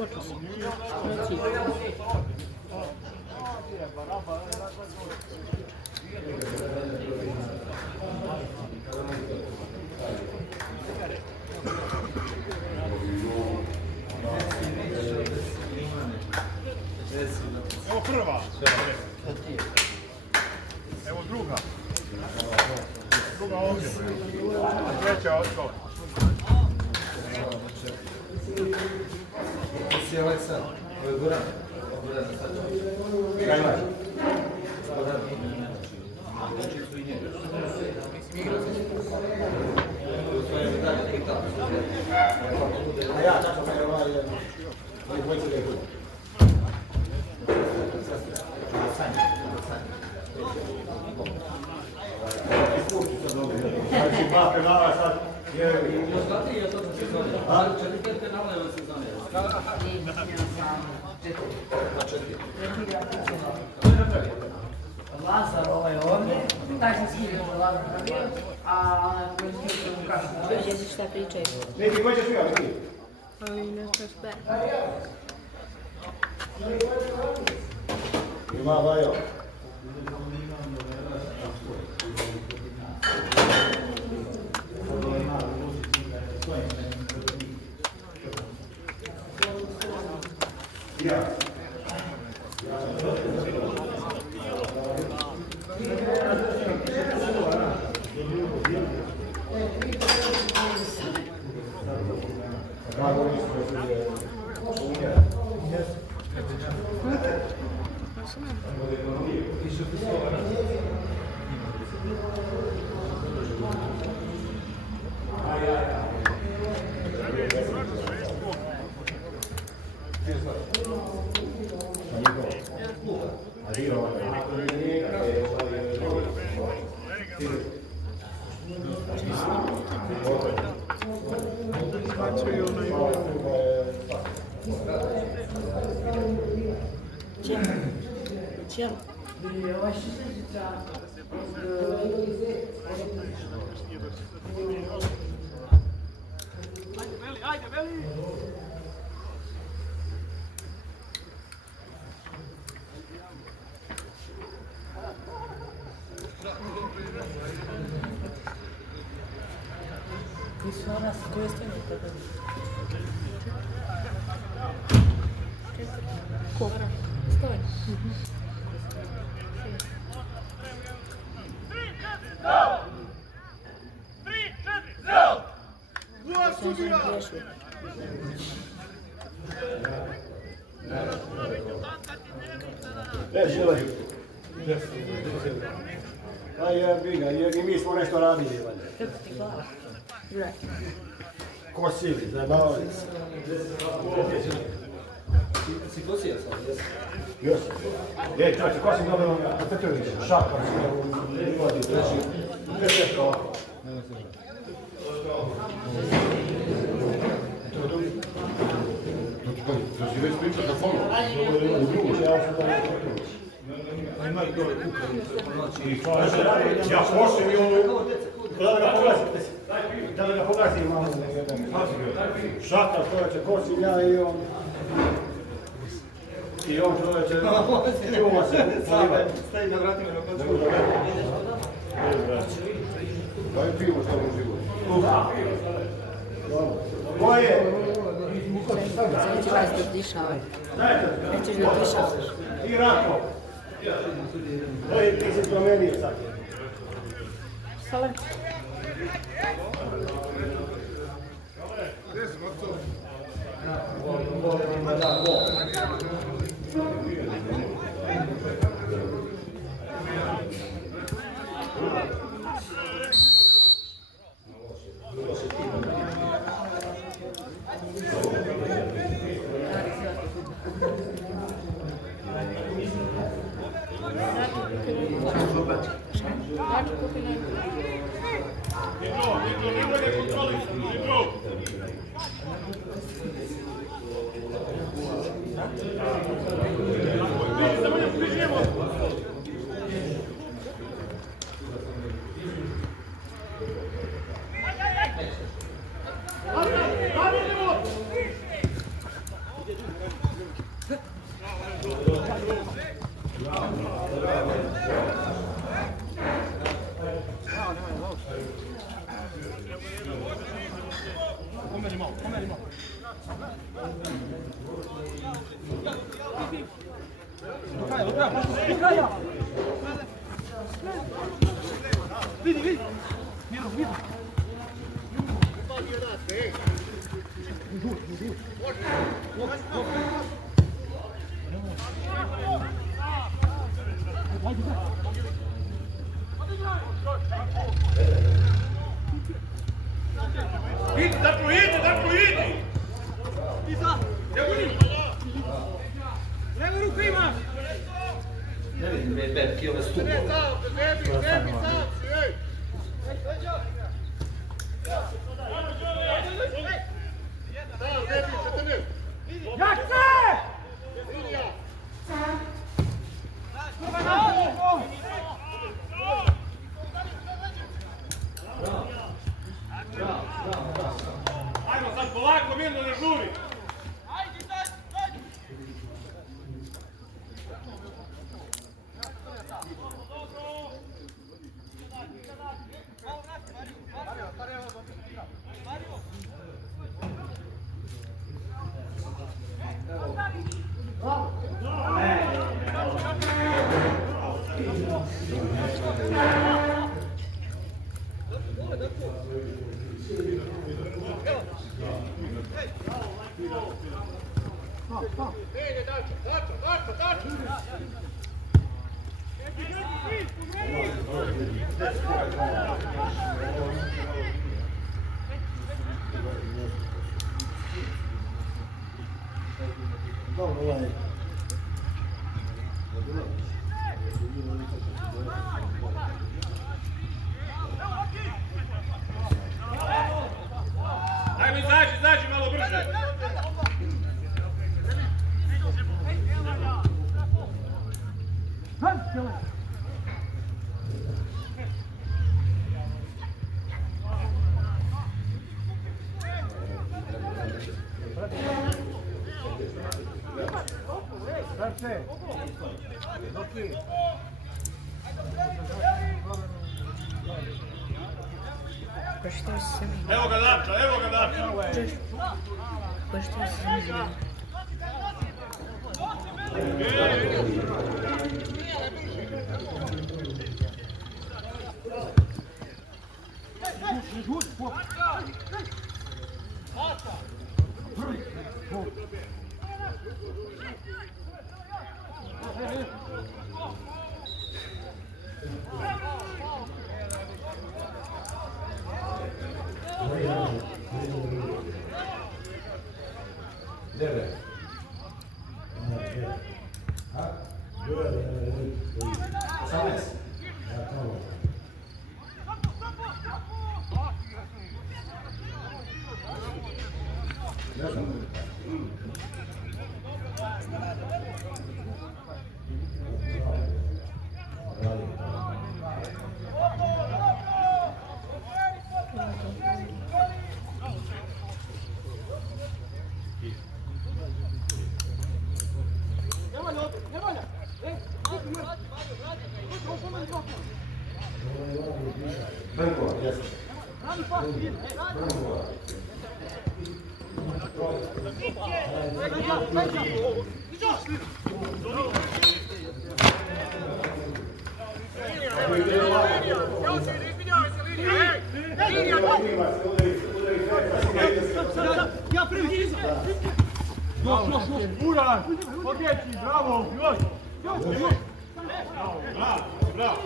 Počeo sam. Znači. Evo prva. Evo druga. Druga ovdje. Treća odskok. Si ovaj sad, ovo je Goran. Goran za sad. Kaj imaš? Goran. A ja, tako me ovaj dvojci rekao. Znači, dva penala sad je... Četiri penala je ove sezone. Lazar ovaj ovdje, taj sam skidao za Lazar pravio, a koji sam skidao u kašu. Dođe se šta pričaju. Neki, ko ćeš mi ovdje? Ali ne znaš sve. Ima vajo. Ja. Čelo. Ovaj šešežica Ajde, veli! Ti su ona s koje strane tako? Ko? Stoj. Sam grešio. Želaj. A jebi ga, jer i mi smo nešto radili. Kako ti glava? Right. Ko sili, zabavali se. Si kosija sad, jesi? Još. Čovječe, ko si dobio na Petrovića? Šaka si ga uvodi. Treće ovako. To si već pričao za fonu. U drugu, ja sam tamo Petrović. Ima i dole kuka. Ja pošlim i ovo. Da ga pogazite. Da ga pogazim malo. Šaka čovječe, ko si ja i on. I on čovječe, čuvamo se. Stavi na vratima na koncu. Daj pivo što mu život. Ko je? Nećeš vas da dišavaš. Nećeš da dišavaš. I Rako. Ti si promenio sad. Sale. Ne vidim, belki ove stupe. Ajmo sad polako, mirno, ne žuri. Ajmo izađi malo brže. Evo ga Dača. Ja prvi! Još, Uran! Podjeći, bravo! Još! Bravo!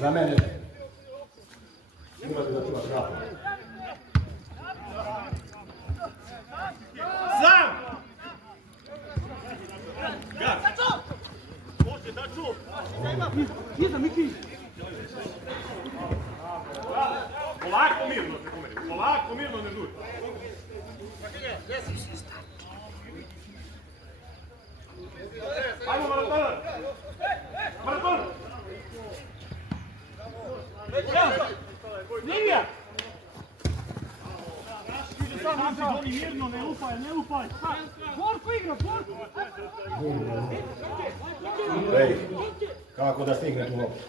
Za mene. Imate da čuva pravo. Sam! Gaz! Iza, Miki! Polako, mirno se pomeri. Polako, mirno, ne žuri. Ajmo, Maraton! Maraton! Linija! Oni mirno, ne lupaj, ne lupaj! Borko igra, Borko! Ej, kako da stigne tu loptu?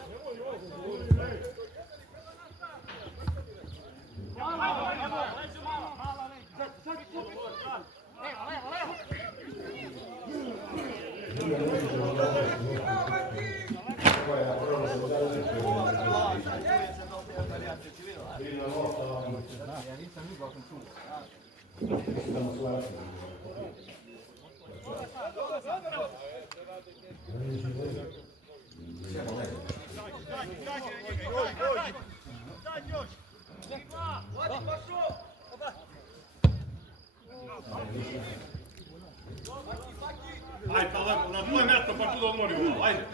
Ajde, na tvoje mjesto pa tu da odmori ovo, ajde.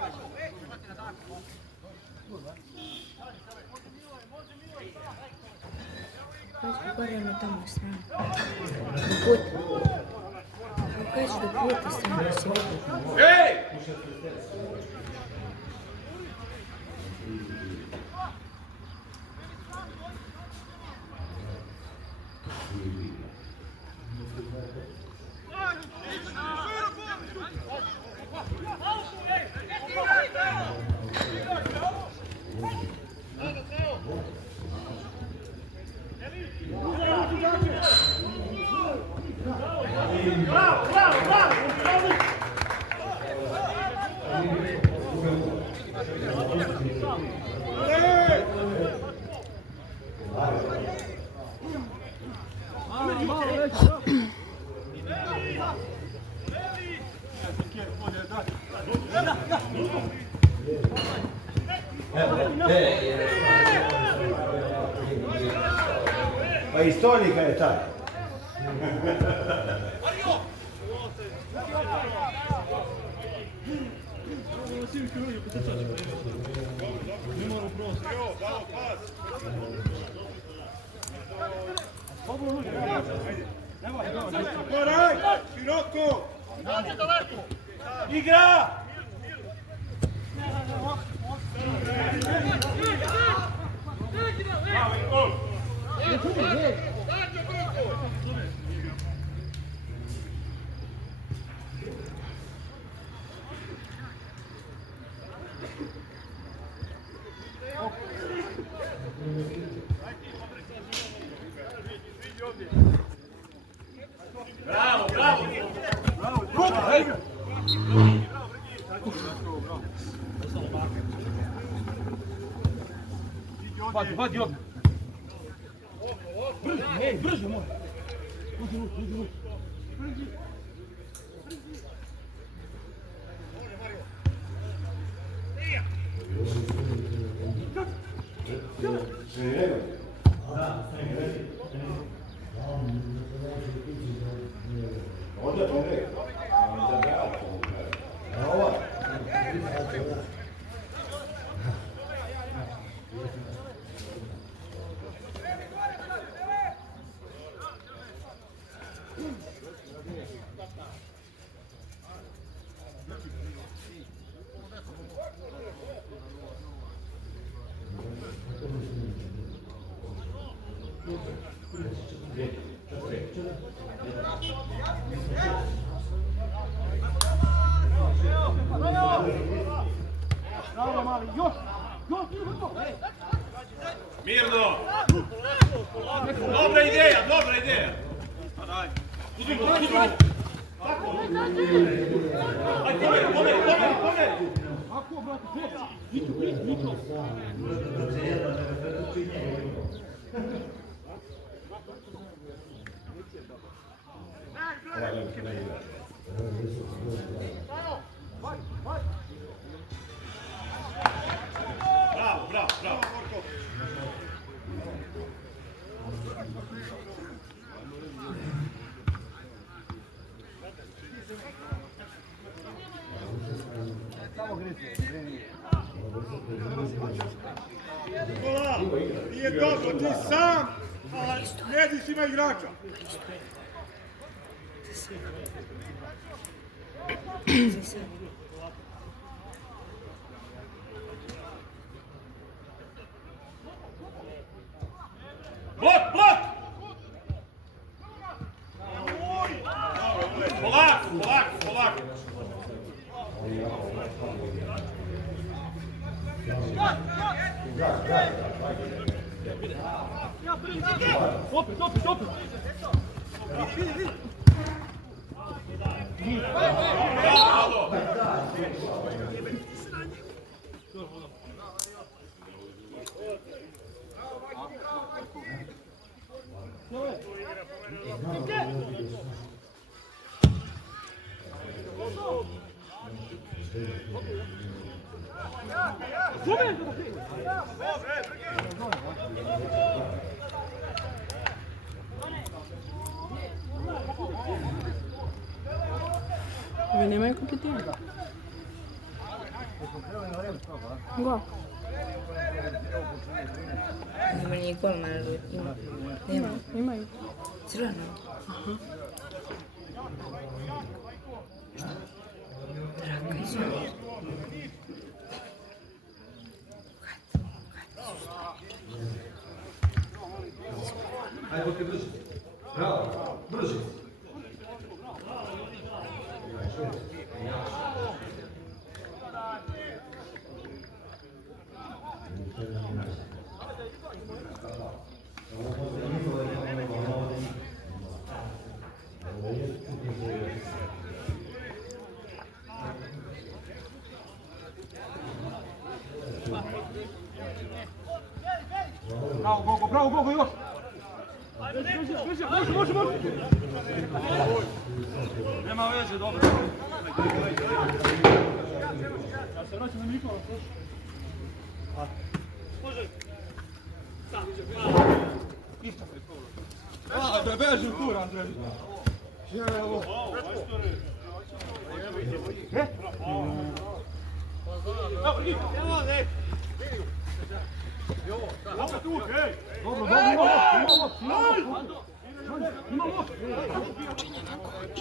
Gore na tamo stranu. Do puta. Kako kažeš do puta stranu da se vidi? Ej! Bravo, bravo, bravo! Pa istonika je taj. Koraj! Široko! Igra! Bravo, bravo! Vadi, vadi odmah! Brže, moj! Mirno! Dobra ideja, dobra ideja! Uzmi go, uzmi go! Ajde, pomeri! Kako, brate, nitro! Bravo, bravo, bravo! Samo grezi. Nikola, nije dobro, ti sam, ali Nedić ima igrača. Za sad. Blok, blok! Polako, polako, polako. Opet, opet, opet. Ovi nemaju kapitena. Go. Nema nije golman, ali ima. Nema. Imaju. Crveno. Raka i zove. Ajde, Boke, brže. Bravo, brže. Bravo, Gogo, bravo, Gogo, još! Može, može! Nema veze, dobro. Ja se vraćam na Nikola, slušaj. Može. Isto pred kolom. Da bežu tu, Andrej. Evo. Evo, ne. Dobro, tu, hej! Dobro, ima moć! Počinje na koč.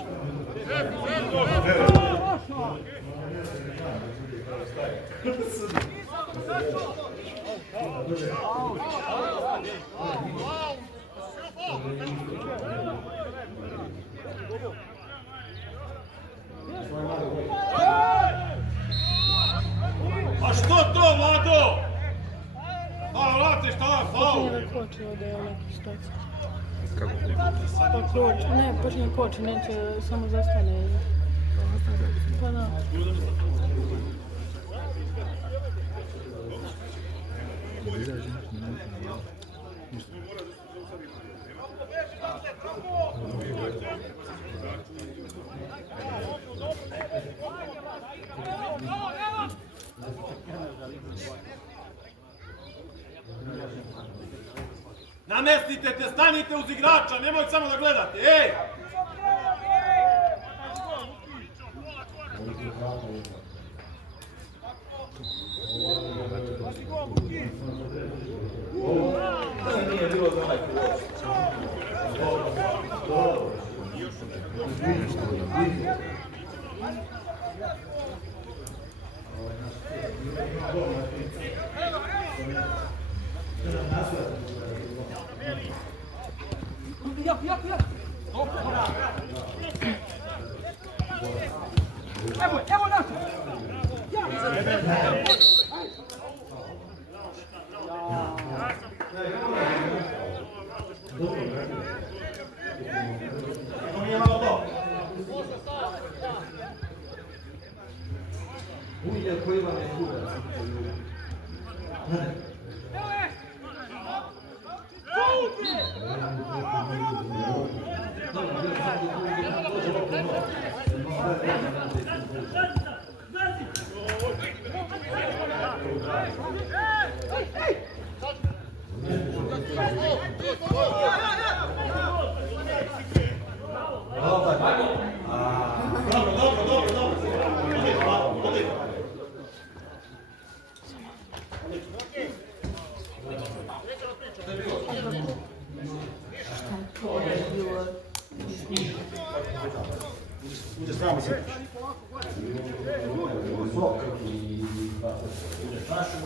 A što to, Vlado? A, vrati, šta je faul? Počinje da koči ovdje u nekih situacija. Kako? Pa koči, ne, počinje koči, neće, samo zastane. Pa da. Namestite te, stanite uz igrača, nemojte samo da gledate, ej! Nije bilo za ovaj kurs. Evo nas! Ujde koji vam je kurac. Uđe s nama sjetiš. Sok. Uđe našu.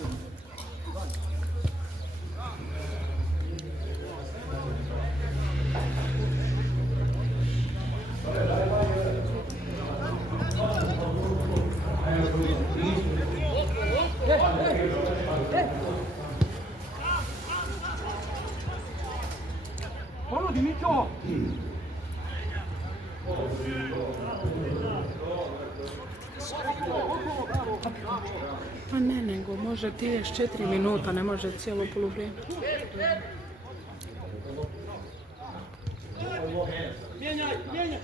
Pa ne, nego može 34 minuta, ne može cijelo poluvrijeme. Mijenjaj, mijenjaj!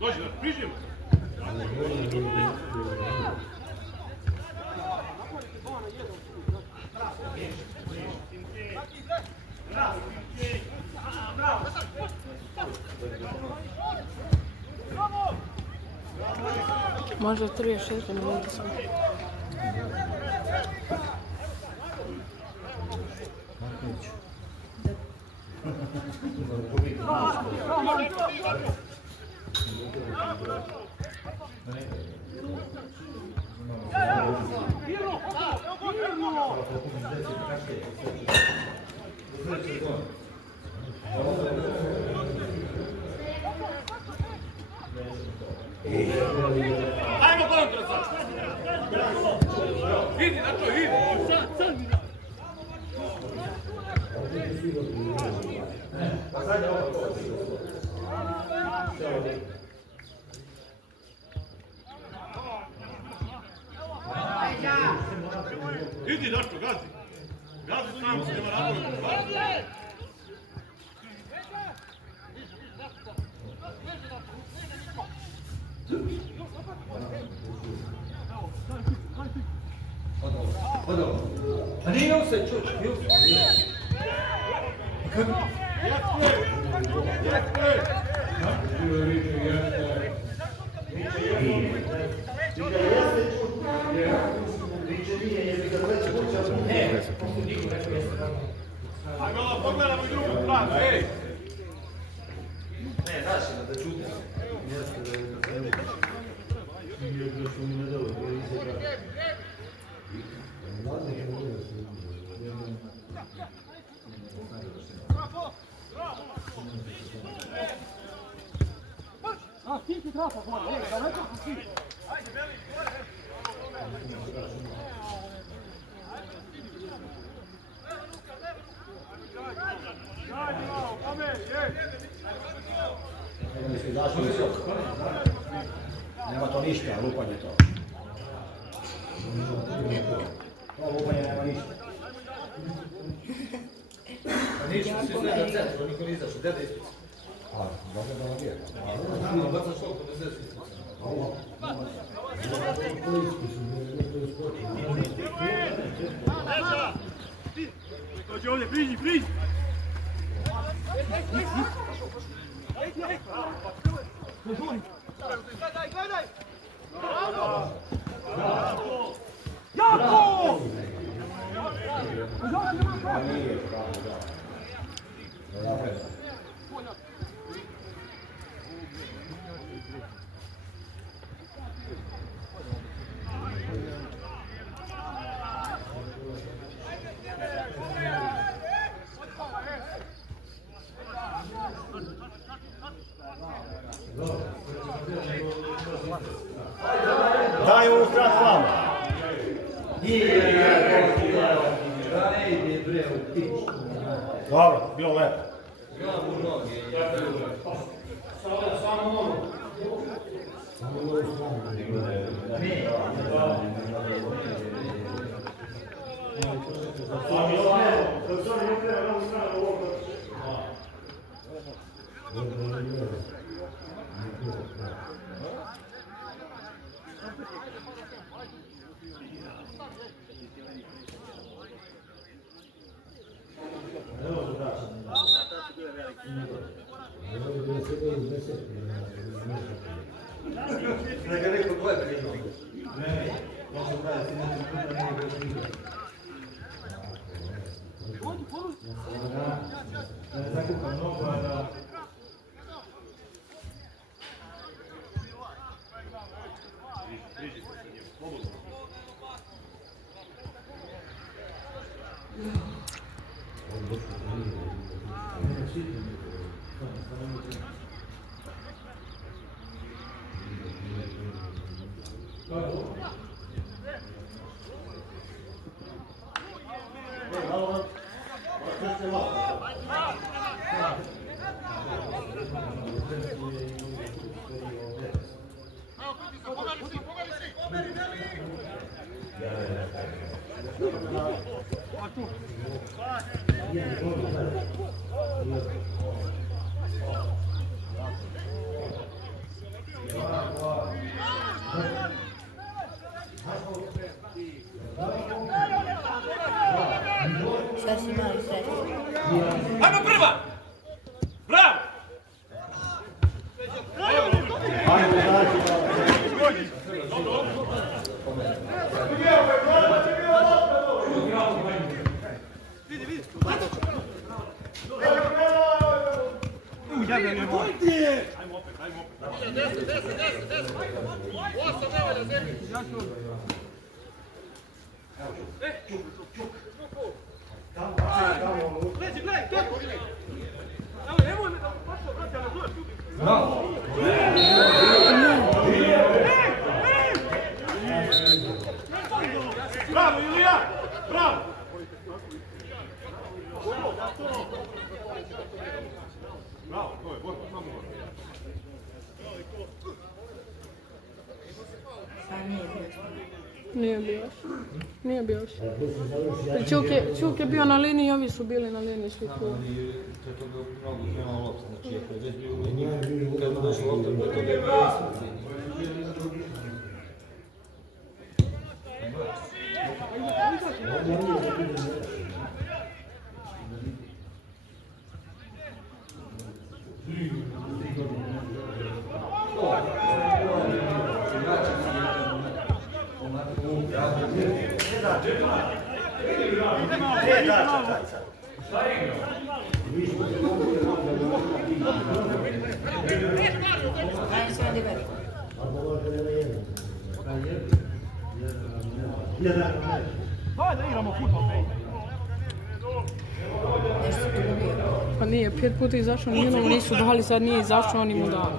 Dođi, priđemo! Može 36 minuta samo. Ajmo kontra sad! Idi na to, idi! Sad! Idi, Daško, gazi! Gazi sam se, nema razloga! A nije se čuč, Ajmo, pogledamo i drugu stranu, ej! Ne, naši da čuti. Nema to ništa, lupanje to. To lupanje nema ništa. A ništa, svi sve na centru, niko ne izašao, gdje da ispuci? A, dobro da vam je. A baca šolku, da sve ispuci. Dođi ovdje, priđi, priđi! Gledaj, gledaj! Bravo! Jako! Daj ovu stranu vama. Dobro, bilo lepo. Neka neko dvoje priđu. Ne, može da je Sad si mali sreći. Ajmo prva! Bravo! Bravo, Ilija! Bravo! Bravo, to je, borba, samo borba. Sad nije bio. Nije bio još. Nije bio još. Čuk je bio na liniji, ovi su bili na liniji svi tu. To je to mnogo imao lopta, znači ako je već bio u liniji, kad mu došlo lopta, to je bio isto u liniji. Ajde se vidi veliko. Hajde, igramo futbol, ej. Nešto tu bio. Pa nije, 5 puta izašao, nijednom nisu dali, sad nije izašao, oni mu dali.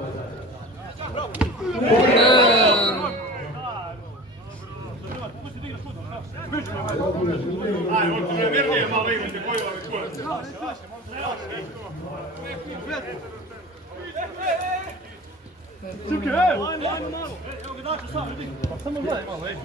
Ajde, on ti nevjernije malo igrate, koji vam je kurac. Čuke, ajmo malo. Evo ga daću sam, vidi. Samo gledaj malo, ej.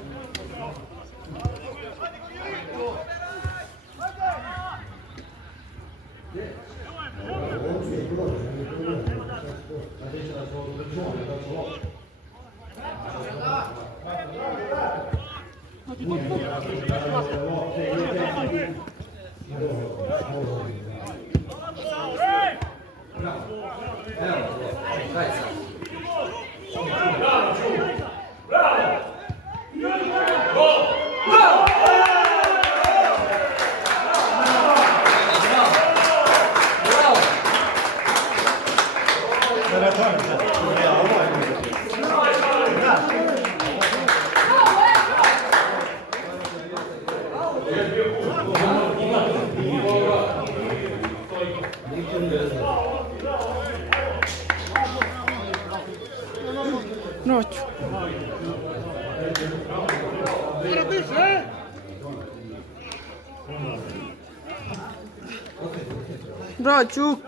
Noću. Bravo, Čuk.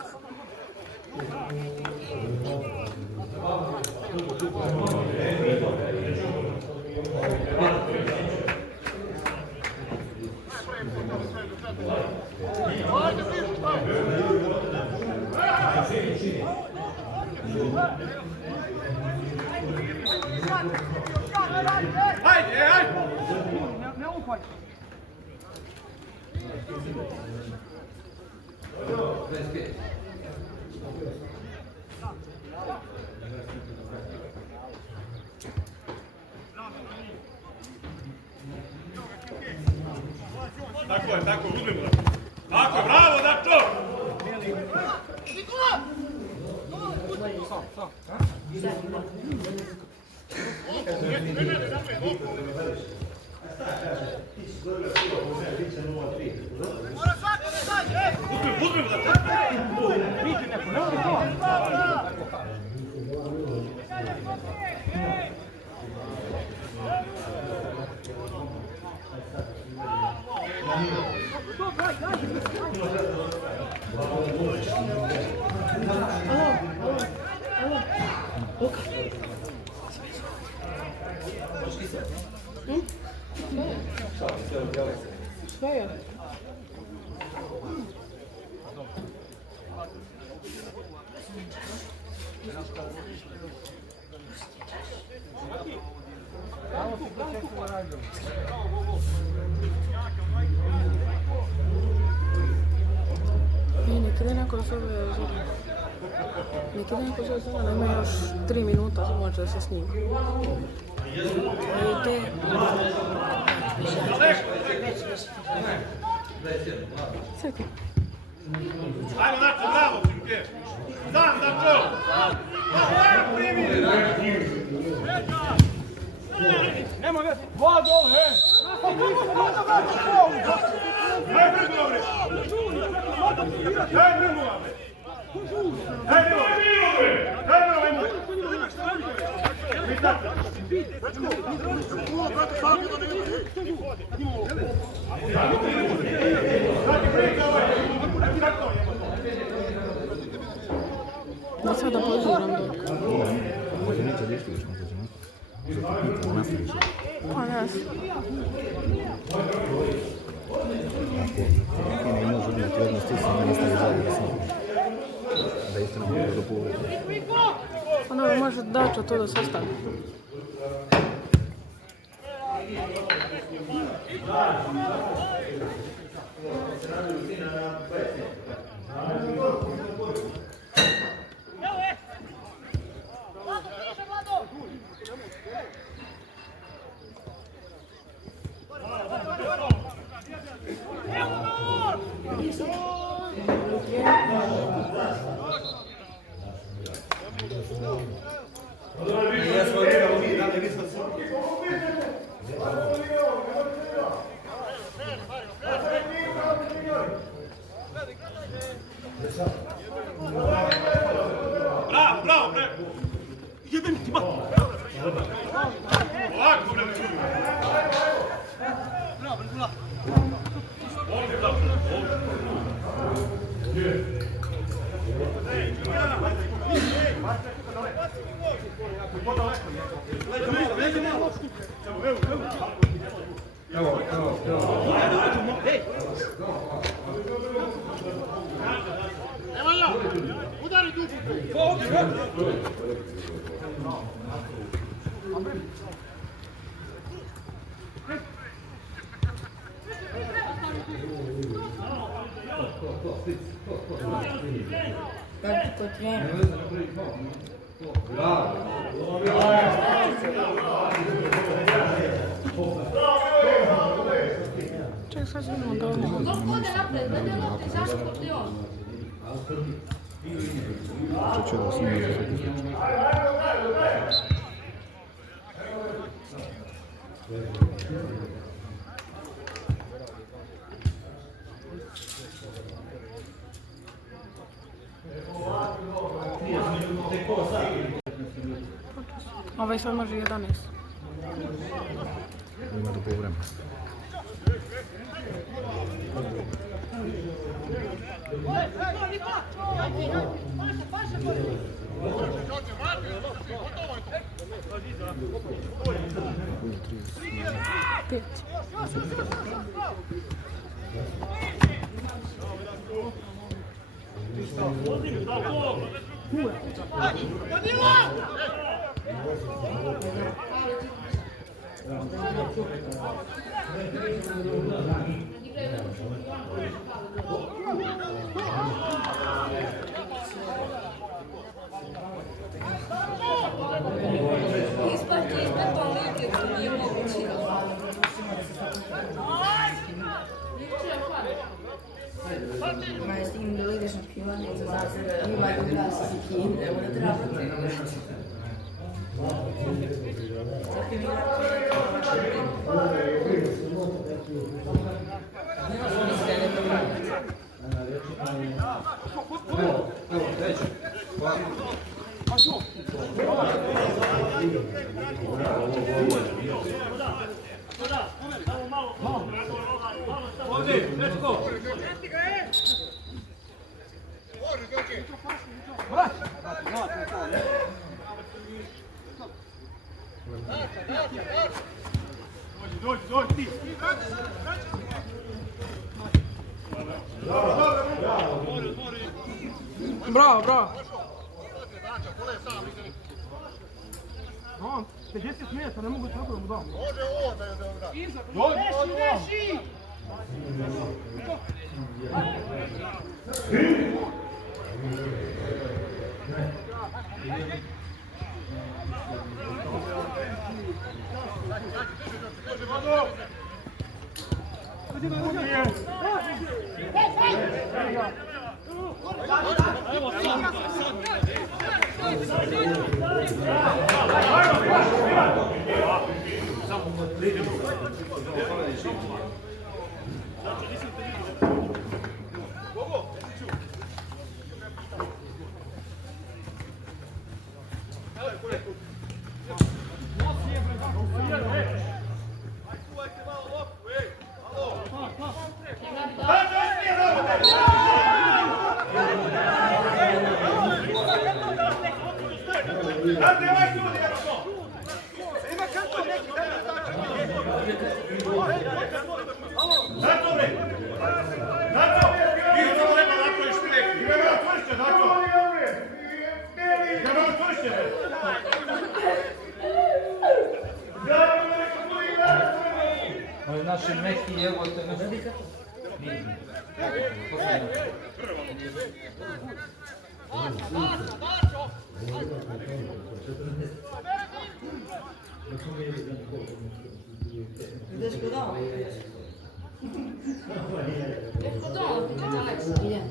Ajde, ajde! Ne upaj! Tako je, tako, uzmimo da. Tako, bravo, Dačo! Uzmimo da. Sve je. I nekada neko zove, nekada neko zove, da ima još 3 minuta, može da se snima. Ajde. Sjeti. Ajmo, Dačo, bravo, Čimke! Sam, Dačo! Nema ga! Dva dole, he! Daj brigu, bre! Daj brigu, bre! Daj brigu, bre! Daj brigu, Da sada poziram dok. Možda neće lišti još možda ćemo. Možda nastaviš. Pa jas. Ti ne može imati odnos tu sam, ne stavi zadnji da sam. Da isto nam može do povreda. Pa dobro, može Dačo to da se ostane. Bravo, bravo, bre! Jebem ti, ba! Ovako, bre, bravo, bravo! Ovdje, bravo, udari dupu! Kako treba. Čekaj, sad ćemo da odmah. To će da se može zapisati. Ovaj sad može 11. Ima do povremena. Pet. Isplati ispred to nije moguće. Dođi, ti. Bravo, bravo. No, 50 metara, ne mogu tako da mu dam. Može ovo da da. Reši! Ovi naši meki, evo te nešto. Ideš kod doma? Ideš kod doma? Idem.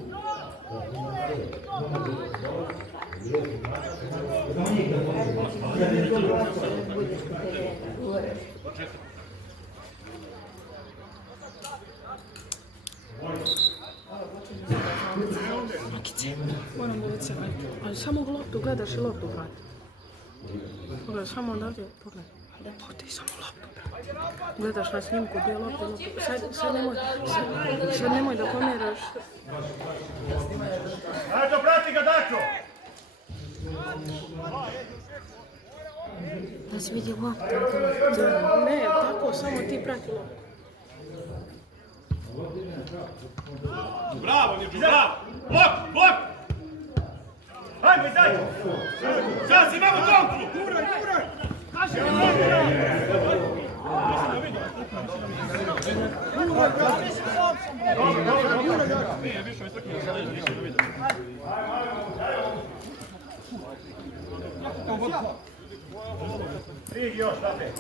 Budeš kod tebe, gore. Moram da vidim, ali samo u loptu gledaš i loptu vrati. Pogledaj, samo odavdje, pogledaj. To ti samo loptu, brate. Gledaš na snimku gdje je lopta, loptu. Sad nemoj da pomjeraš. Dačo, prati ga, Dačo! Da si vidi loptu. Ne, tako, samo ti prati loptu. Bravo, Niđu, bravo! Blok, blok! Hajde, Dačo! Sad si imamo konku! Guraj, guraj! Kaži mi Prigi još, date!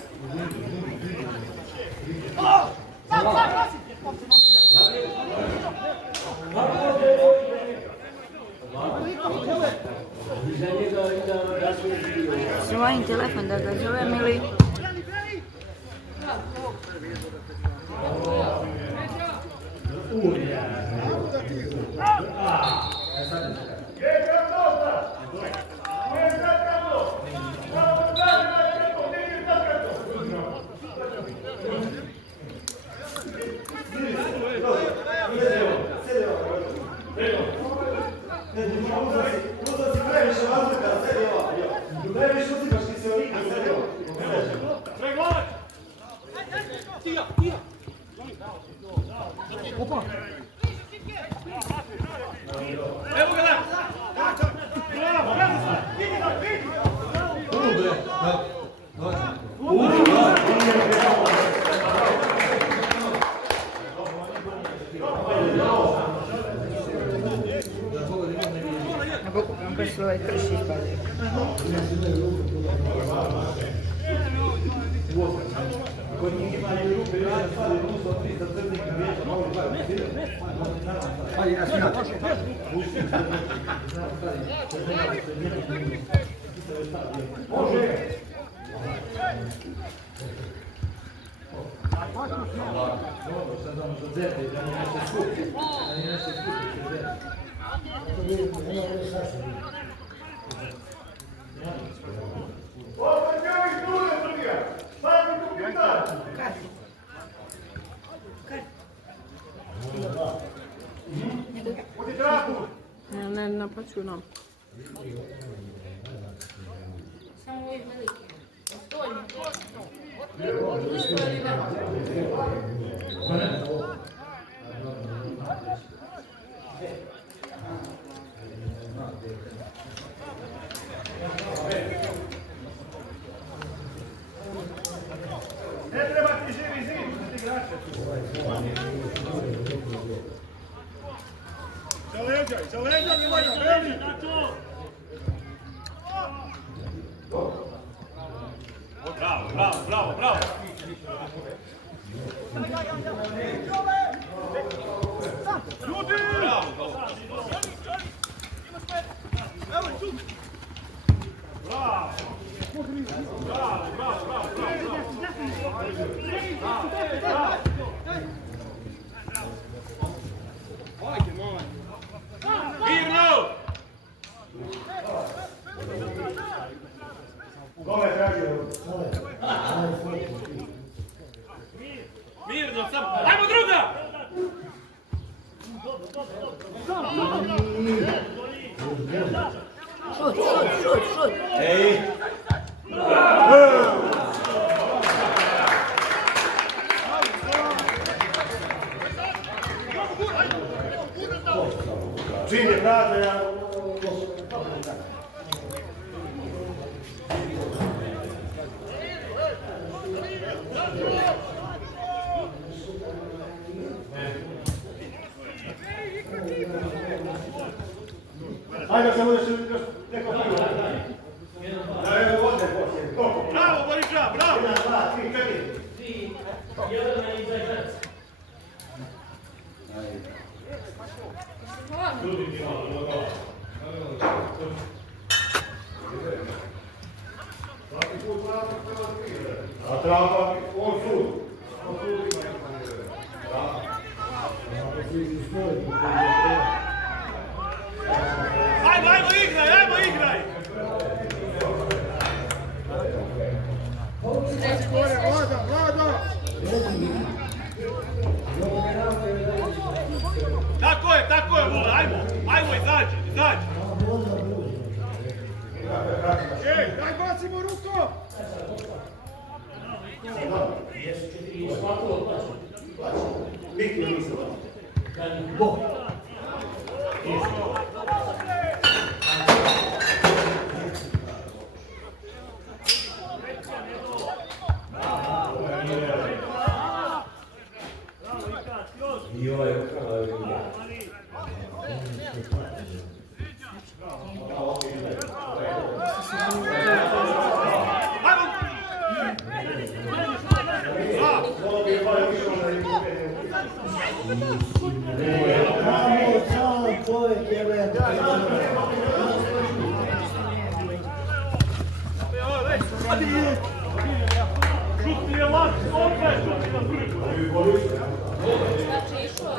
Svojim telefon da ga zovem ili... Evo ga da! Bravo, bravo! Vidi ga, vidi! Baš svoj krš izbavio. naplaćuju nam. Samo ovih velikih. Stolni. Ne treba ti živi zid, ti igrače. Za leđa tvoja, veli! Bravo, bravo, bravo, bravo! Ljudi! Bravo, bravo! Bravo! Bravo, bravo, bravo, Mirno! Kome tražio? Mirno, sam! Ajmo druga! Šut, šut, šut, šut. Ej! Čim je prazno, ja... Ajde, samo još neko pivo. Da je vode poslije. Koliko? Bravo, Boriša, bravo! 1, 2, 3, 4. A trava, on sud. Ajmo, ajmo, igraj, ajmo, igraj! Vlada, Vlada! Tako je, Vula, ajmo, ajmo, izađi, izađi! Ej, daj bacimo ruku! Niti je nisam. Šut mi je lat, opet šut mi na prvi. Znači išao.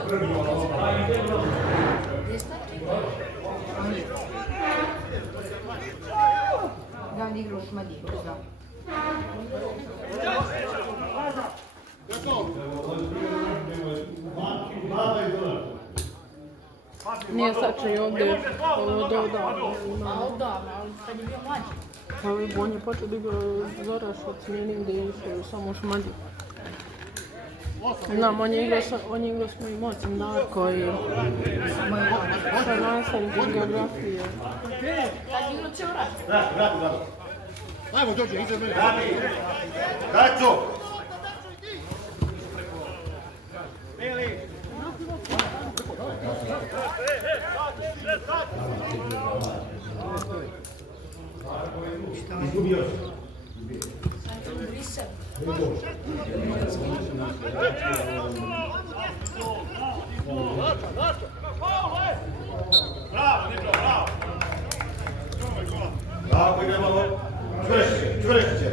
Gdje znači? Da, on igra u Šmadi, da. Nije sačaj ovdje od odavno. A odavno, ali kad je bio mlađi. Pa on je počeo da igra Zoraš od smijenim gdje je išao samo u Šmadi. Znam, on je igrao s mojim ocem Darko i sa nastavnik iz geografije. Kad je igrao cijel rat. Vrati. Ajmo, dođe, iza mene. Kaco! Izgubio se. Brisel. Bravo, Niko, bravo! Tako ide malo čvršće.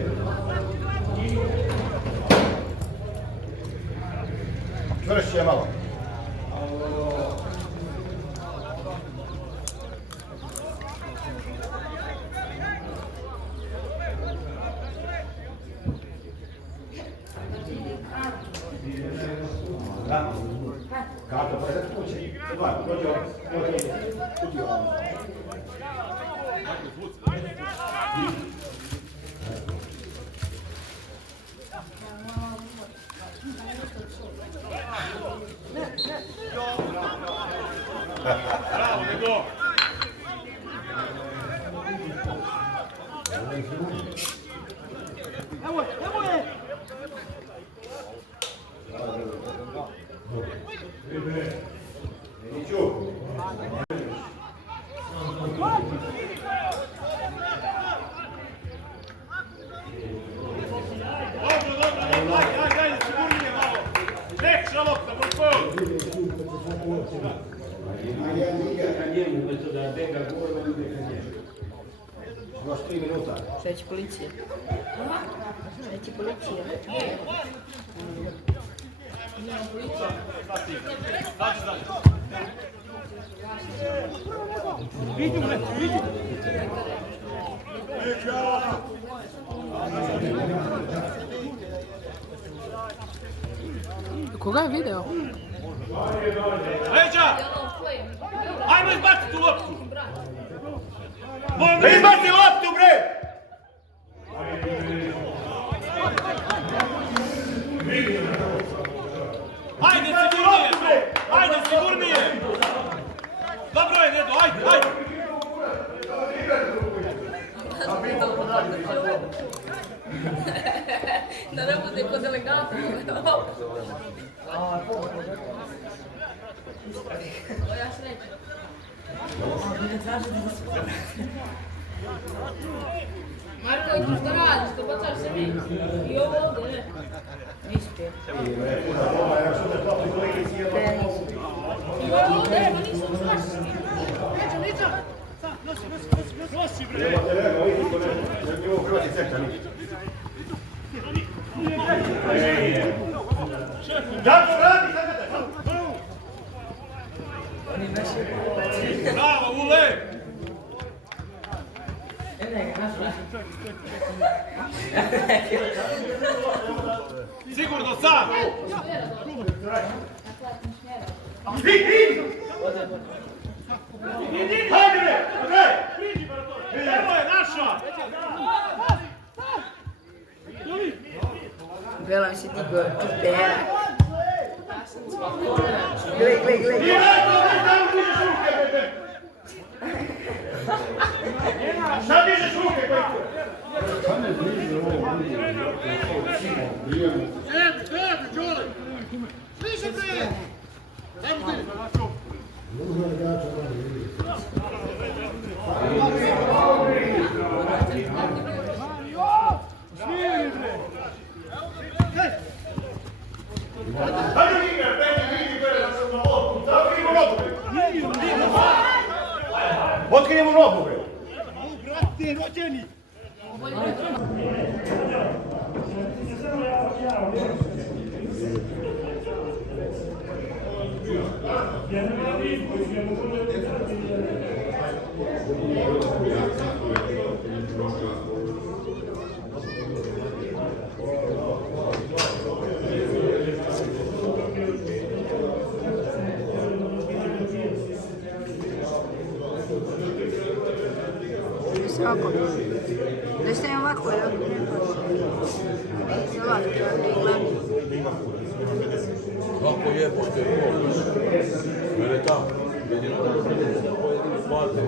Čvršće malo. Kako, pa sad kuće. Dva, dođe on. Bravo, nego! Evo je! Ajde, sigurnije malo! Lepša lopta, Brko! Još 3 minuta. Šta će policija? Šta će policija? Vidi, vidi! Koga je video? Leđa! Ajmo izbaci tu loptu! Ne izbaci loptu, bre! Ajde, sigurnije! Ajde, sigurnije! Dobro je, Nedo, ajde, ajde! Da ne bude kod delegata. Ja srećem. Marko, što radiš? Što bacaš se mi? I ovo ovdje, ne? Nisi pio. I ovo ovdje, ma nisam svašao. Liđa! Nosi, bre! Evo Hrvatski centar. Jako radi, bravo, Ule! Sigurno sam! Hajde bre! Evo je naša! Bela mi se digo pera. Gle. Šta dižeš ruke, Bojko? Sliše bre! Ajmo ti! Smiri bre! Hajde igra, vidi bre, da sam na lopu. Otkrijemo nogu bre! Otkrijemo nogu bre! Brate, rođeni! Ovako. Da stavim ovako, jel? Ovako, glavni. Kako je, pošto je ovo. Mene tamo. Jedino da se pojedini spate.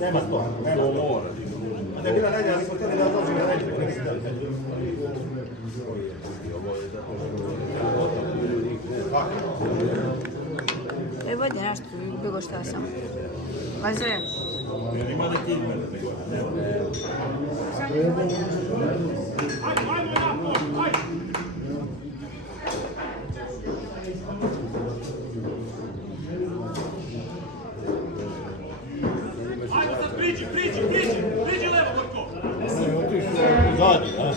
Nema to. To mora. Da je bila nedjelja, ali smo htjeli da dođe na nedjelju. E, vodi nešto, bilo šta sam. Vazre. Ima neki ime. Ajmo sad priđi levo, Gorko. Otišao u zadnji, a?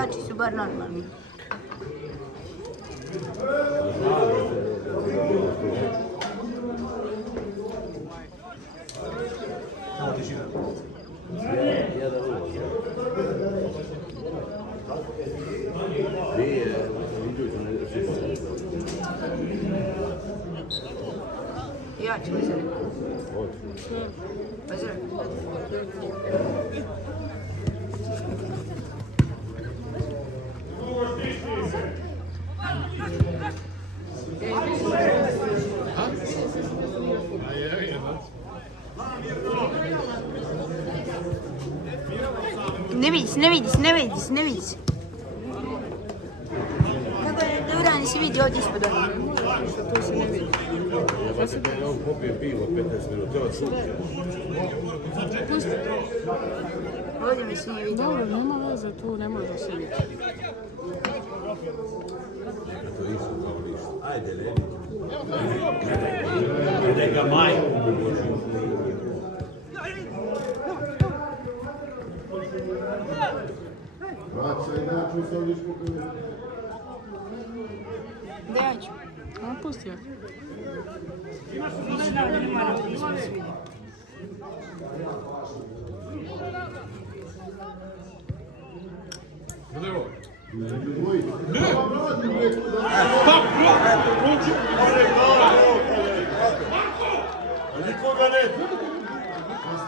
navijači su bar normalni. Ja ću mi se pa zar? Ne vidi se. Kako je dobra, ne se vidi ovdje ispod ovdje. To se ne vidi. On popije pivo 15 minuta, to je super. Pusti to. Ovdje mi se ne vidi. Dobro, nema veze, tu ne može se vidjeti. To je isto kao ništa. Ajde, Leni. Neka majku. Brat se inače se ovdje skupili. Da ja ću. A, pusti ja.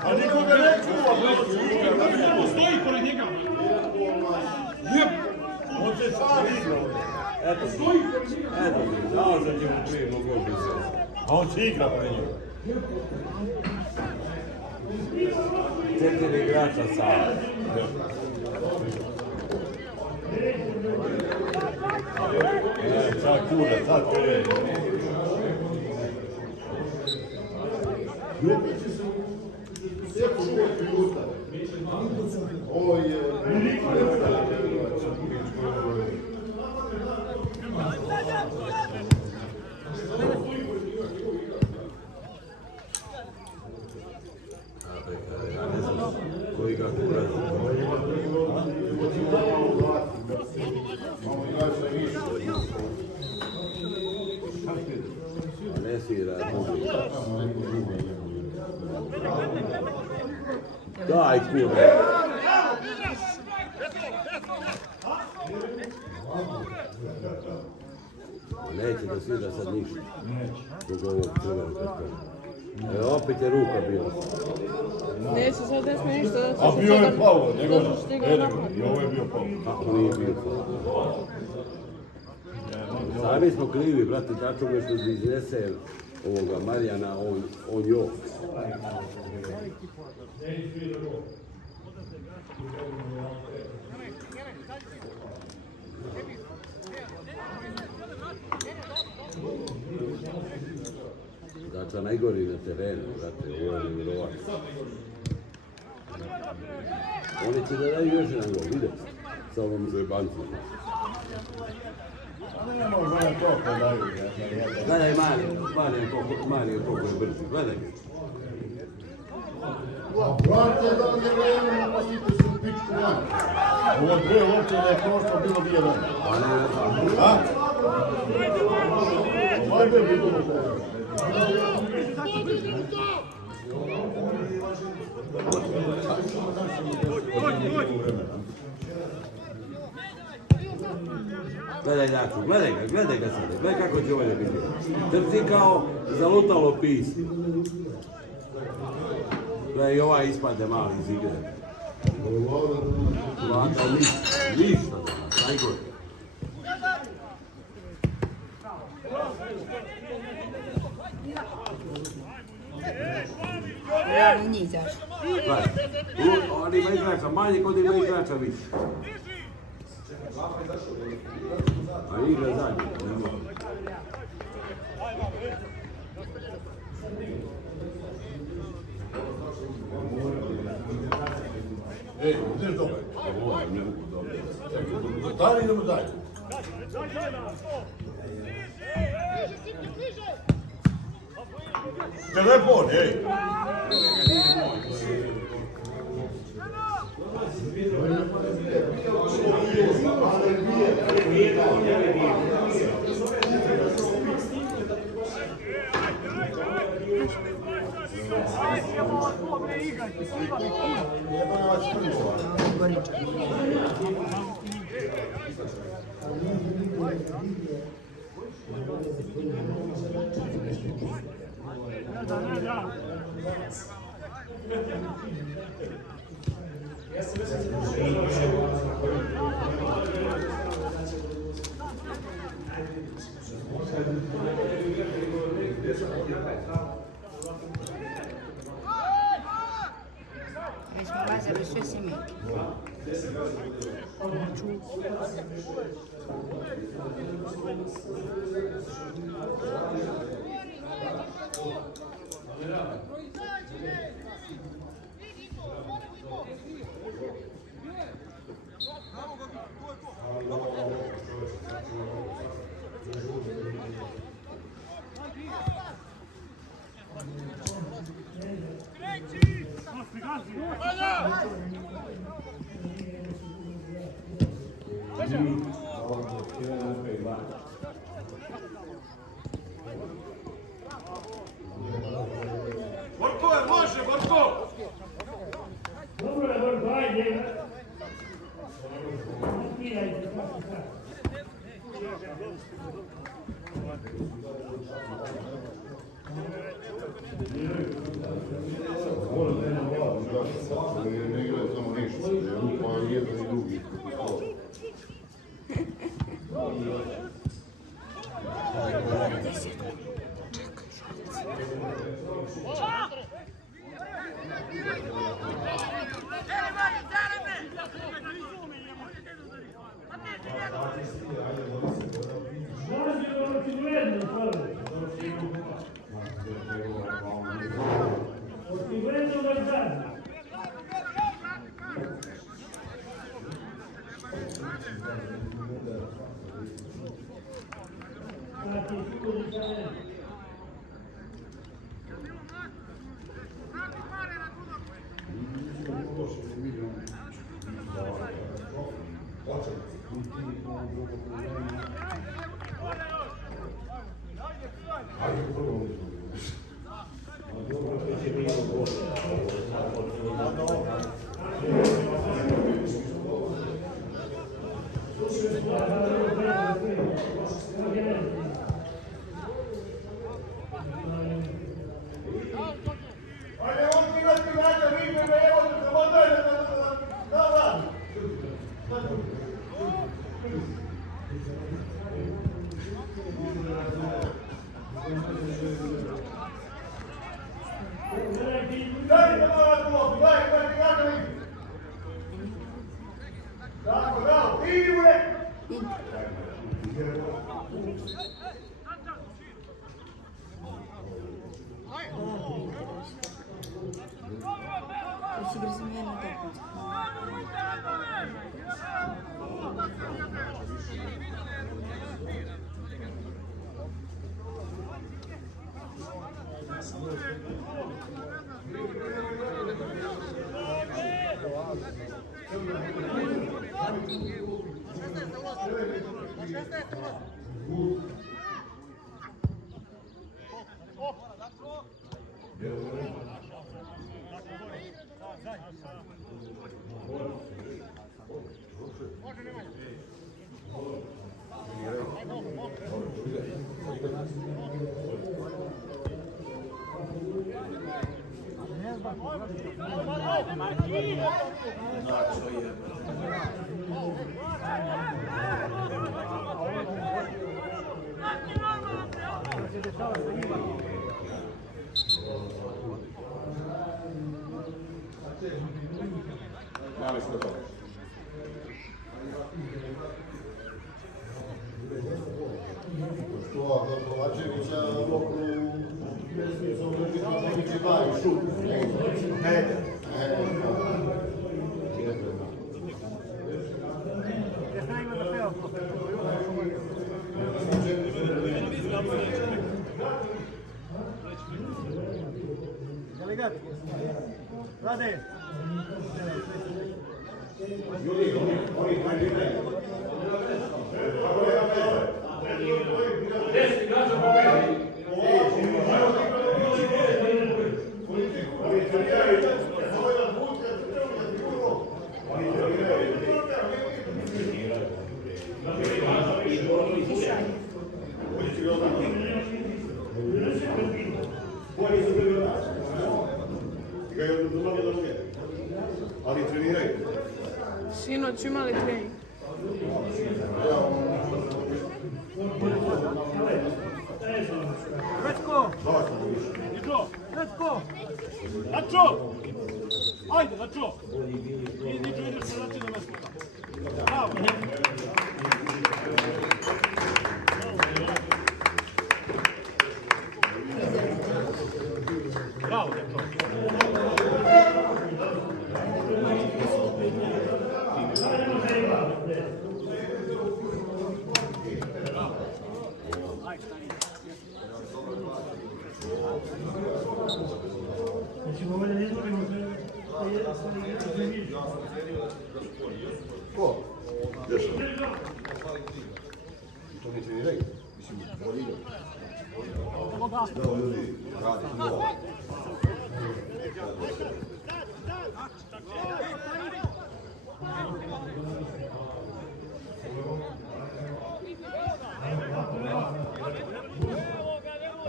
A nikoga ne čuva. Stoji pored njega. On se sam igrao. Eto, znao sam će mu prije mogo bi se. A on se igra pre njega. 4 igrača sam. Sad kuda, sad teren. Ovo je... Ja ne znam koji ga kurac. Ne svira drugi. Daj kurac. Neće da svira sad ništa. Zbog ovog crvenog kartona. Opet je ruka bila. Neće sad desno ništa. A bio je Pavlo, nego Zato što ti ga napad. i ovo je bio Pavlo. Kako nije bio to? Sami smo krivi, brate, tako me što iznese ovoga Marijana, on jo. Dakle, najgori na terenu, brate, ovo je nevjerovatno. Oni će da daju još jedan gol, vidjeti, sa ovom zajebancom. Ne mogu gledati to kad daju. Gledaj Mari je koliko je brzi, gledaj. Brate, da li je vremena, pasite se u pičku van. Ovo dve lopte da je prošlo bilo dvije vreme. Pa ne, A? Ovo je bilo dvije. gledaj Daču, gledaj ga sada, gledaj kako će ovdje biti. Trci kao zalutalo pismo. Gledaj i ovaj ispade mali iz igre. Vlada ništa danas, najgore. Ja nije izašao. On ima igrača manje, kod ima igrača više. A igra zadnje, ne može. Ej, ideš dobro. Ovo je ne mogu dobro. Stari idemo dalje. Telefon, ej! Već smo vazali sve semike. Borko, može, Borko! Dobro je, Borko, ajde. Ne igraju samo ništa, pa jedan i drugi. Esse brasileiro não tem conta. Što, do Kovačevića oko pjesmicom neki baju šut. Delegat, Rade. Ljudi, oni Bolje će ga odmah. Bolje su bili od nas. I ga je dobavio do noge. Ali treniraju. Sinoć imali trening. Retko! Ničo! Retko! Načo! Ajde, Načo! Ničo, ideš na način na mesto. Bravo! Bravo, Načo! Ko? Gdje su? To ne treniraju? Mislim, bolje idu. Da, ljudi, radi, mnogo.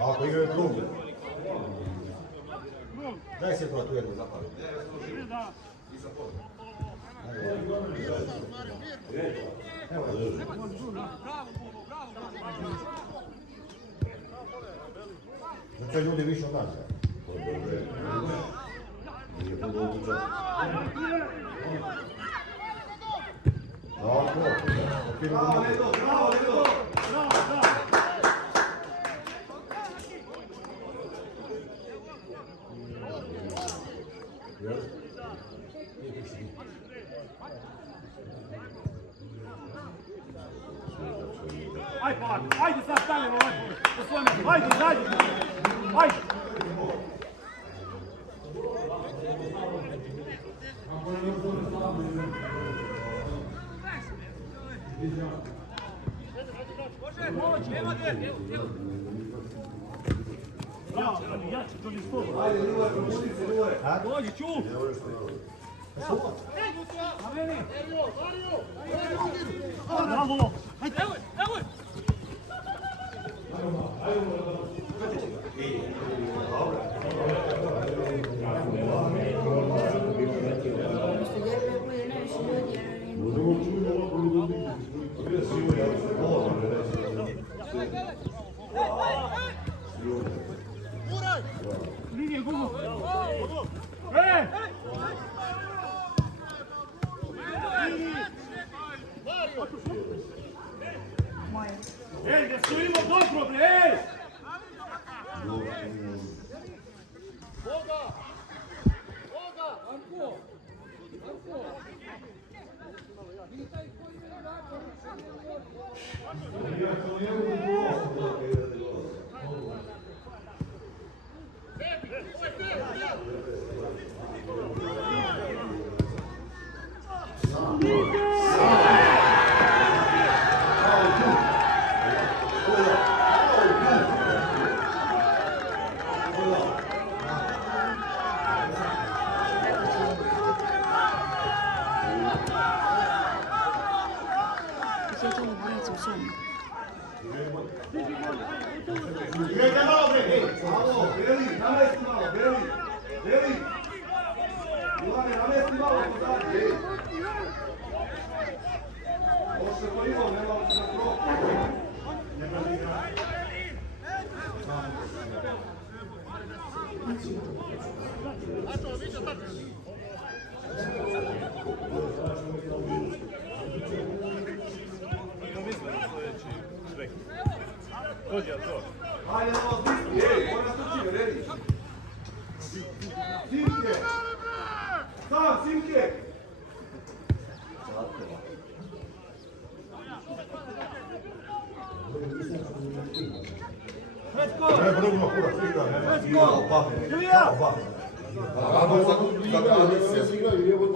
Ako igraju krugu. Daj se tu jednu zapali. Evo da drži. Znači ljudi više od nas. Nije puno uđa. Bravo, Ledo, bravo, Ledo! Ajde, ajde sad stavimo lepo. Po svojom mestu. Ajde, izađi. Ajde. Bravo, jači, to ni slovo. Ajde, Ljubav, probudi se, Ljubav. Dođi, ču. Bravo. Ajde, evo je. Linije gugu. Ej, da su imao dobro, bre, ej! Boga! Anko! Igrajte malo, bre, hej! Malo, Beli, namesti malo, Beli! Beli! Ivane, namesti malo, pozad, hej! Ovo se korizao, nema se na krov. Ne brani igra. Ajde, malo Simke, ej, mora stučine, redi. Simke! Sam, Simke! Letko! Ne, prvo kurac, igra, ne. Letko! Ilija! Rado za granice.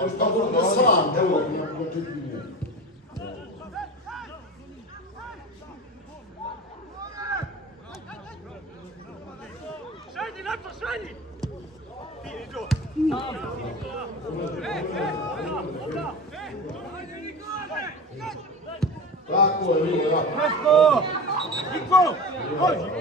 A šta da sam? Evo, nekako čekaj nije. Šajdi, Nato, šajdi! Ti, Niđo! Ajde, Nikola! Tako je, Milo, jako. Presko! Niko! Dođi!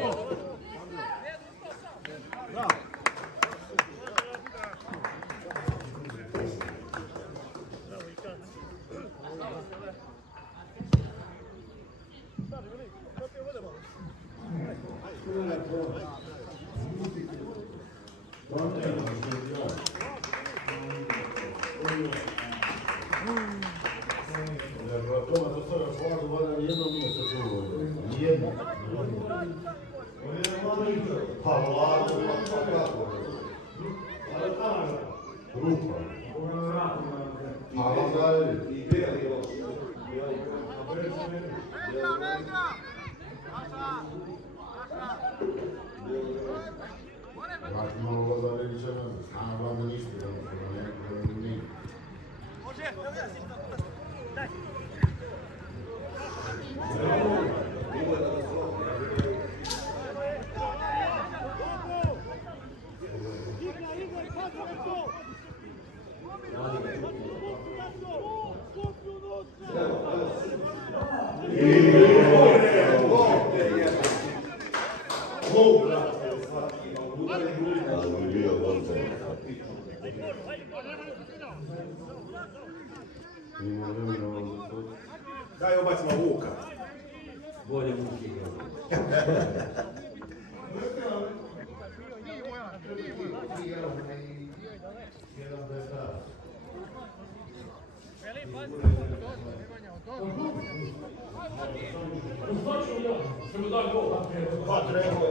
Toma, to sada slagu, valjda nijedno nije se čulo. Nijedno. Pa vlada, pa kako? Rupa. A vlada je. Znači, malo vlada ne niče ne. A vlada ništa, da ne. Daj obacimo Vuka. Bolje muki. Pa treba.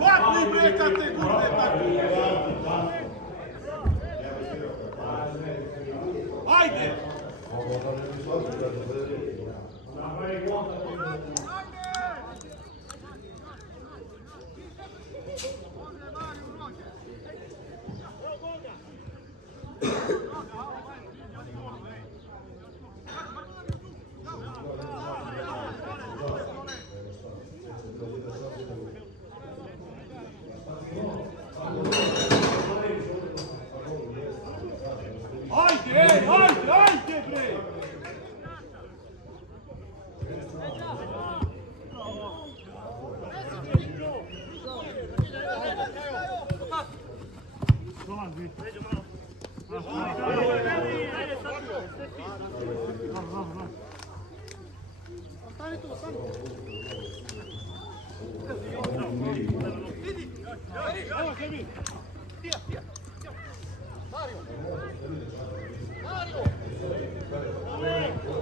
Vatni bre kad te gurne tako. Ajde! Ajde bre! Mario!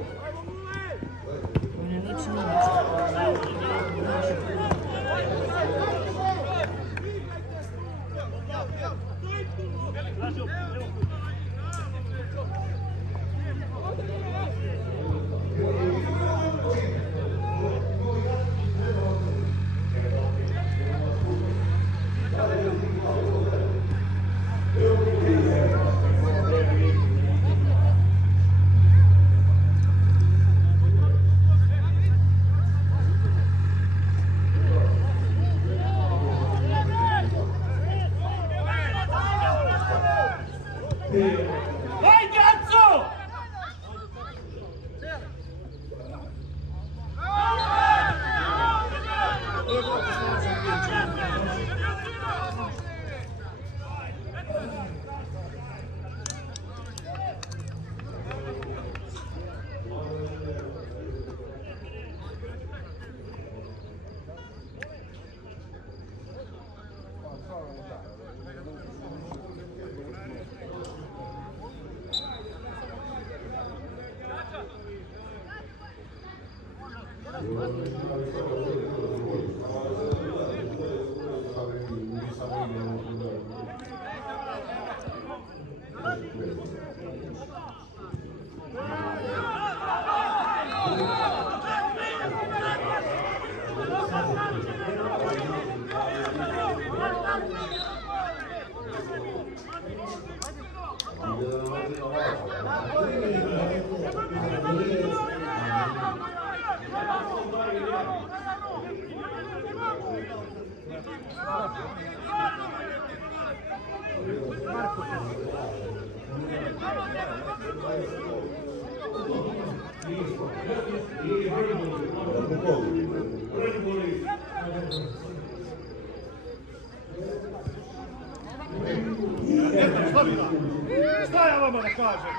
Šta ja vama da kažem?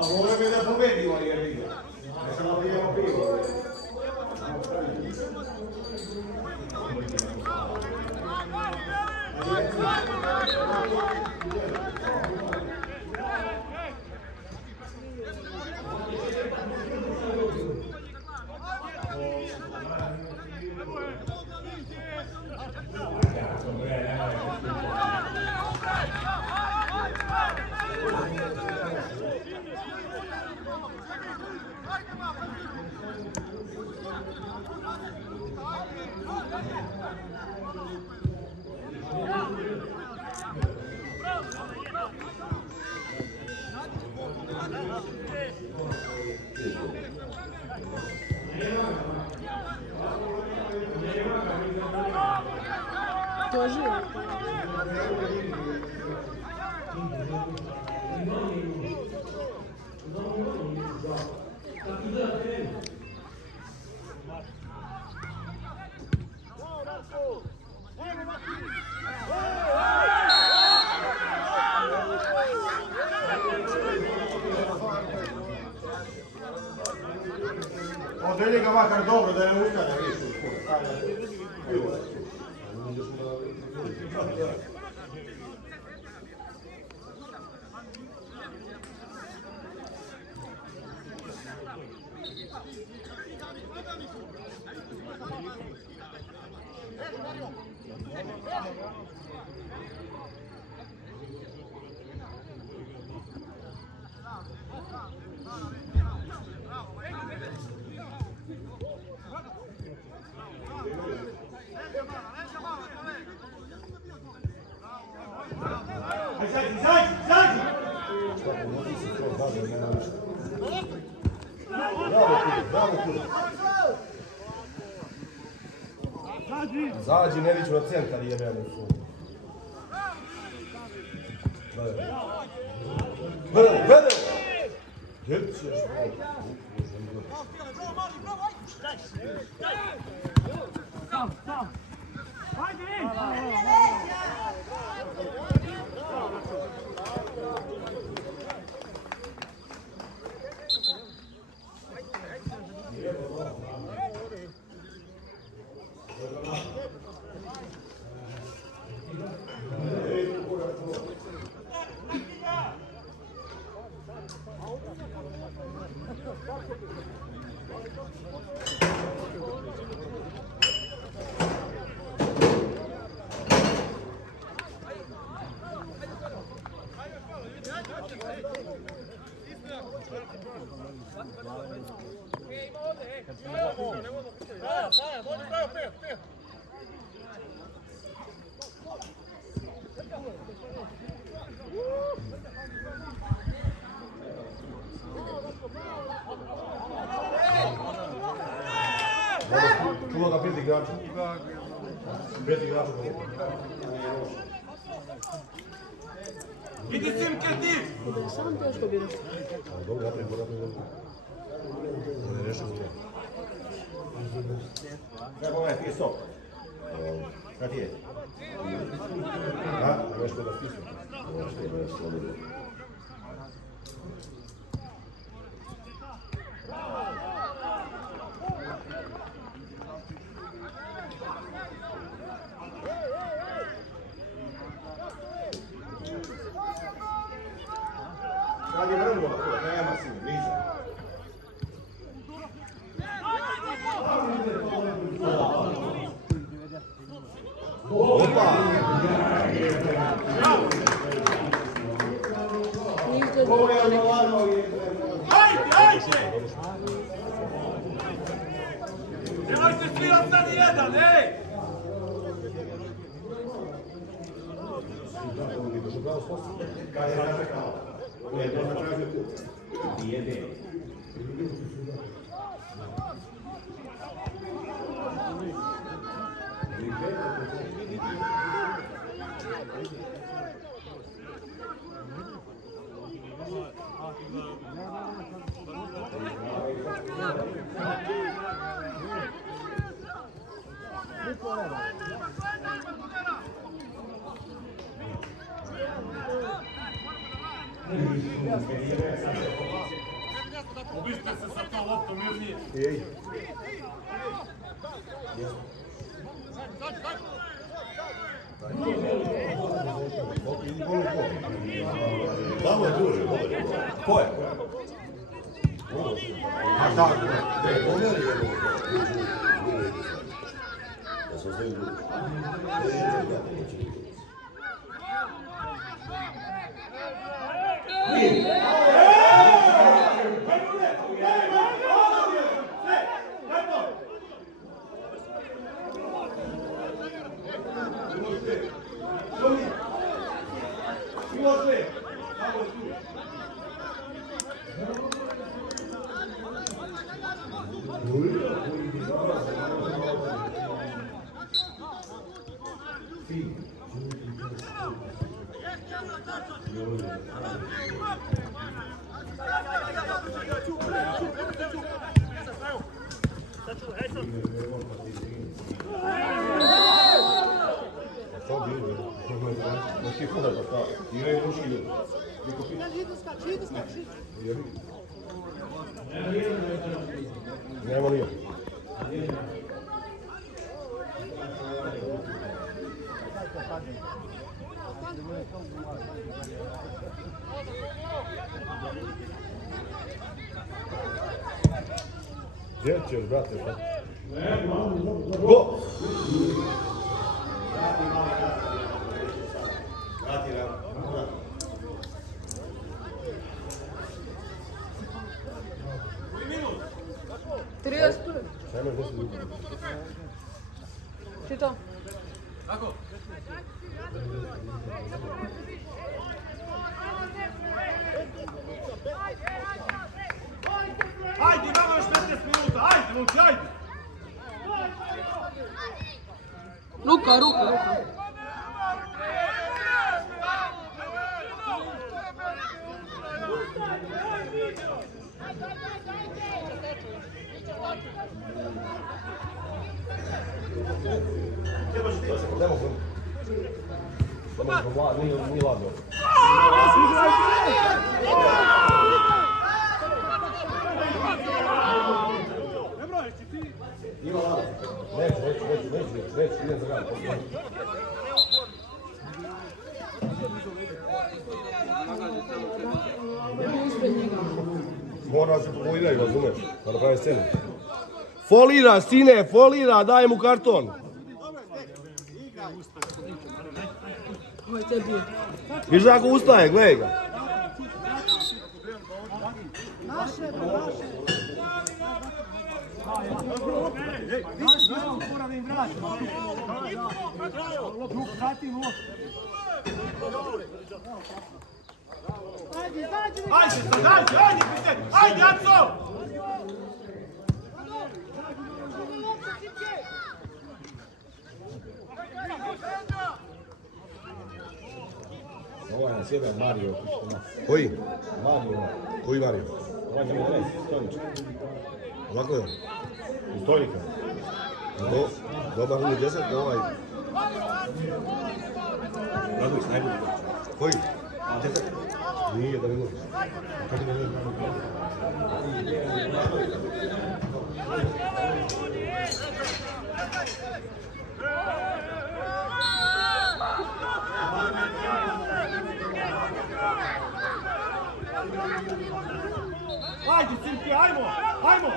A vole mi da pobedimo, jer vidio. Da se napijemo pivo. Тоже. Odredi ga makar dobro da ne ustane više. Zađi, ne viću na centar, jebeni su. Gledaj! Gdje ćeš? Čuva ga 5 igrača. 5 igrača. Idi Simke ti! Bude sam teško bilo. Dobro, naprijed. Ne rešimo to. Ne, pogledaj, ti je stop. Kad je? Nešto da stisnu. Kad je vrlo, nema si, ništa. Opa! Ajde! Nemojte svi ostani jedan, ej! Kad je razrekao? Ne, to ne traži tu. Jede. Ubiste se sa to loptom, mirnije. Ej. Tamo je druže, bolje. Ko je? A tako, ne, pomeri je ovo. Da se ostavim druže. Nemo nije. Gdje ćeš, brate? Go! Vrati nam. 30. Ajmo, 10 ljudi. Čito. Kako? Ajde, imamo još 15 minuta, ajde, Luči, ajde! Ruka. Nije ladno. Neće, idem za gana. Mora se foliraju, razumeš? Da napravi scenu. Folira, sine, folira, daj mu karton. Ovo te bio. Viš ako ustaje, gledaj ga. Ajde, Aco! Ovaj nas jedan Mario. Koji? Mario. Koji Mario? Ovaj će mi reći, stoličan. Ovako je. Stolika. Dobar je 10, ovaj. Radović najbolji. Koji? 10. Nije da ne govorim. Kako da ne govorim? Ajde, Cinki, ajmo, ajmo!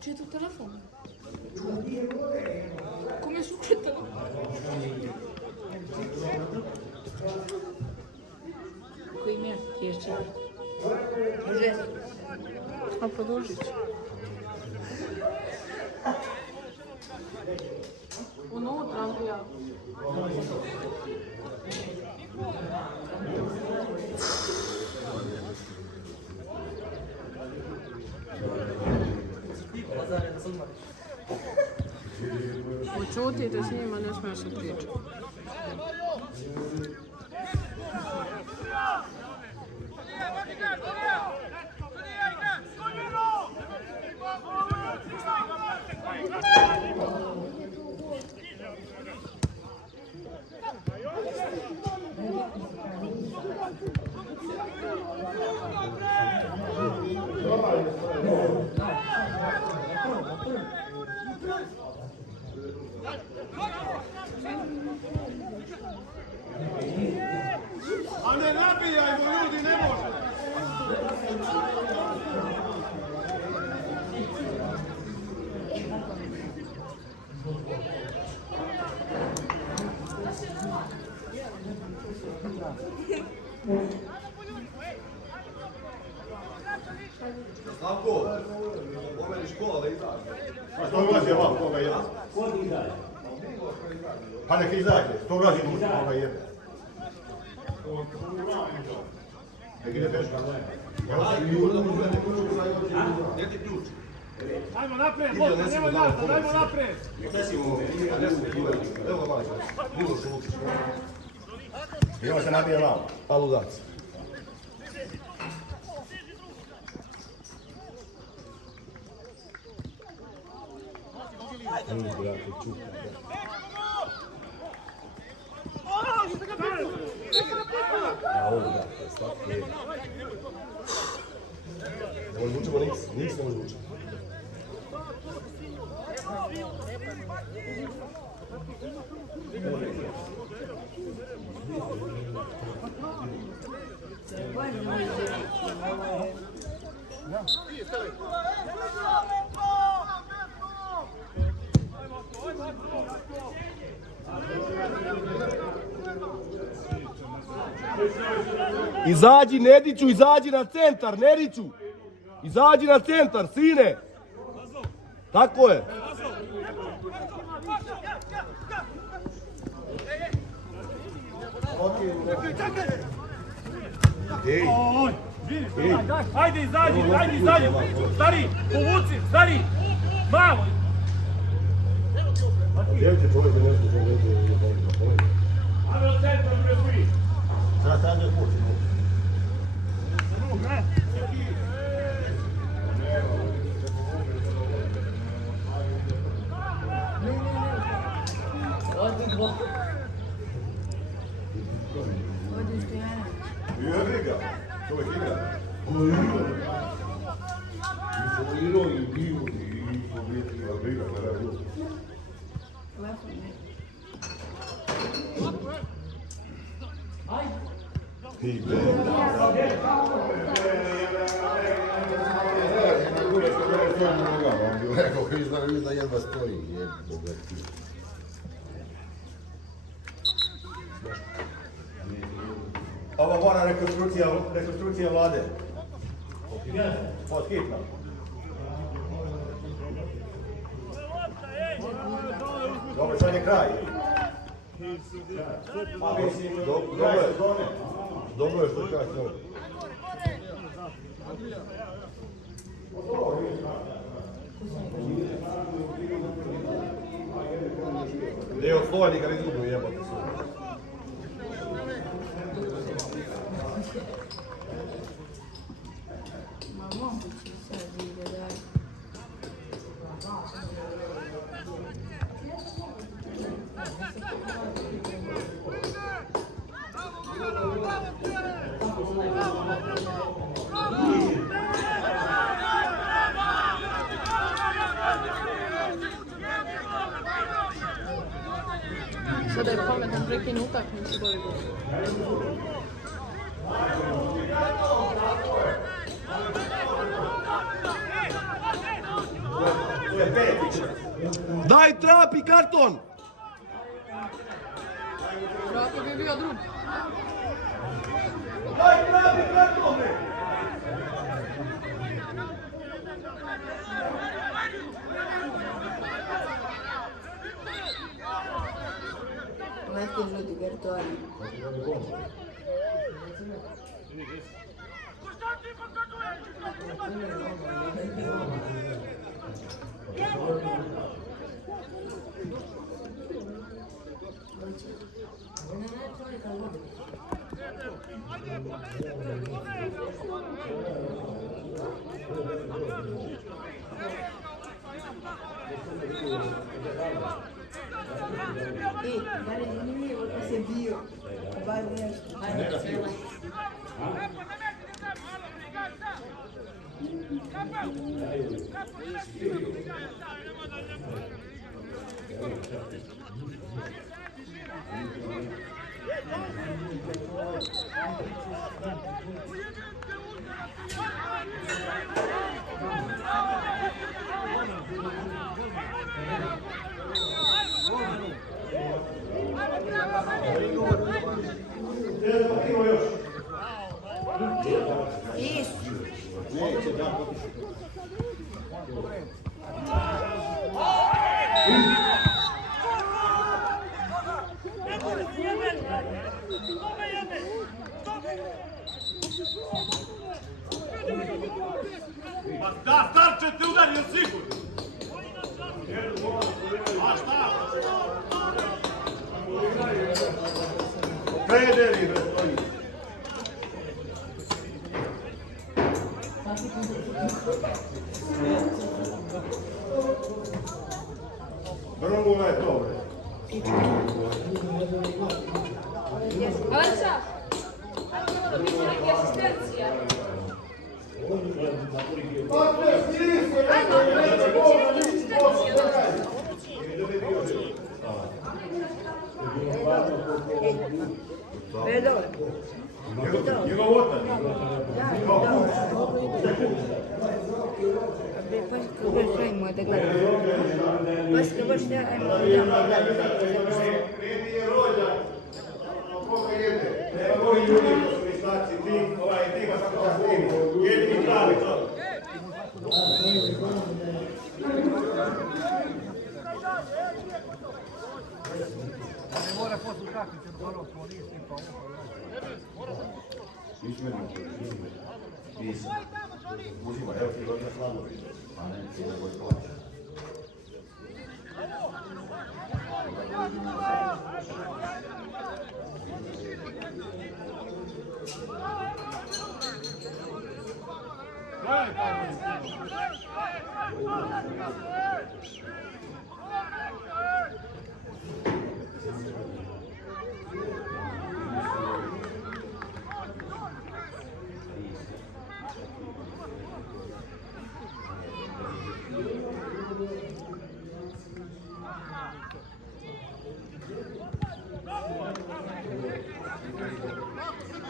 Čiji je to telefon? Kome su uključili telefon? Koji ime? Kješće. Izvesti. A produžit ću. Unutra, ja. Učutite s njima, ne smije se pričati. A ne nabijajmo, ljudi, ne može! Slavko, ovo je škola da izađe. Pa što ulazi ovako, koga jebe? Pa neka izađe, što ulazi unutra, koga jebe. Nek ide peška. Gdje ti ključ? Ajmo naprijed, Bosna, nemoj nazad, ajmo naprijed! Evo ga mali, Miloš Lukić. I on se nabije malo. A ludac. A ovo da, slatko je. Ne možemo učemo niks ne možemo učiti. Izađi, Nediću, izađi na centar, Nediću! Izađi na centar, sine! Tako je! Ej! Ajde, izađi, stari, povuci, stari, malo! Djevče čovjek je nešto što vede. Ajde od centra, bre, svi! Sad je kući. Jebi ga, čovjek igra. Briga, maravilhoso. Rekao, križ da jedva stoji. Ovo mora rekonstrukcija vlade. Pod hitno. Dobro, sad je kraj. Dobro je što kažeš. Gdje je oslojnik, ali izgubu jebote su. Moguće sad ide dalje. Sada je pametan prekinu utakmicu bolje gol. Daj trapi karton! Vratno bi bio drugi. Daj trapi karton! Leti žuti kartoni. Bar je zanimljivo da se bio. Bar nešto. Da, starče te udari, je sigurno. A šta? Predeli, stoji. Brugula je to, bre. Avanza! Allora, mi sa che assistenza. Njegov otac. Poi che vuoi fare in modo da poi che vuoi fare in modo da Meni je rođak. Koga jede? Nema koji ljudi ko su istaci, ti ima samo da snimi. Jedini pravi to. Ne mora poslu takvice do prvog polisi, pa Nisam. Uzima, evo ti godina Slavović. A ne, ti ne boj plaća.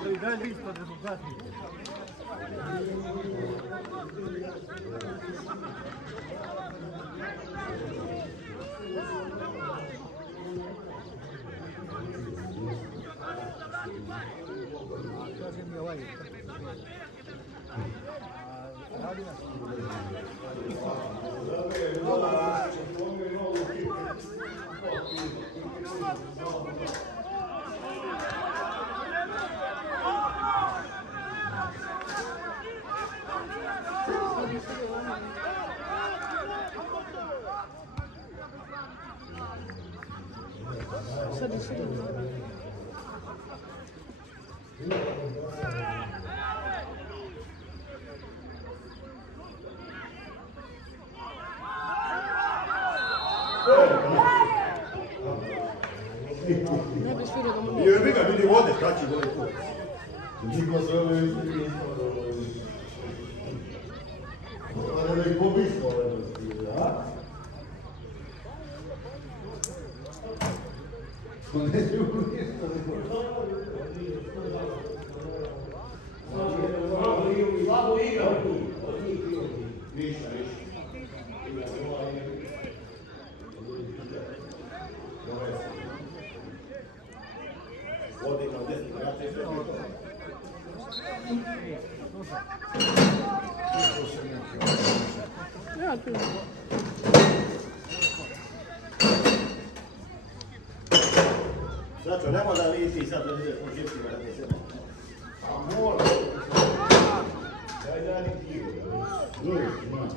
Дай лист под результатом. Сади, сади. Ne bi svidio da mu nije. Jebi ga, vidi vode, kači gore tu. Niko se ovo je ovo je i pobismo, a? Ne ljubi ništa ne slabo igra tu. Ništa, ništa. Vodi kao desni, ja te sve to. Ja, tu. Znači, nemoj da vidi sad da ideš po džipsima da te sve. A mora. Daj radi kivo. Duješ, ima.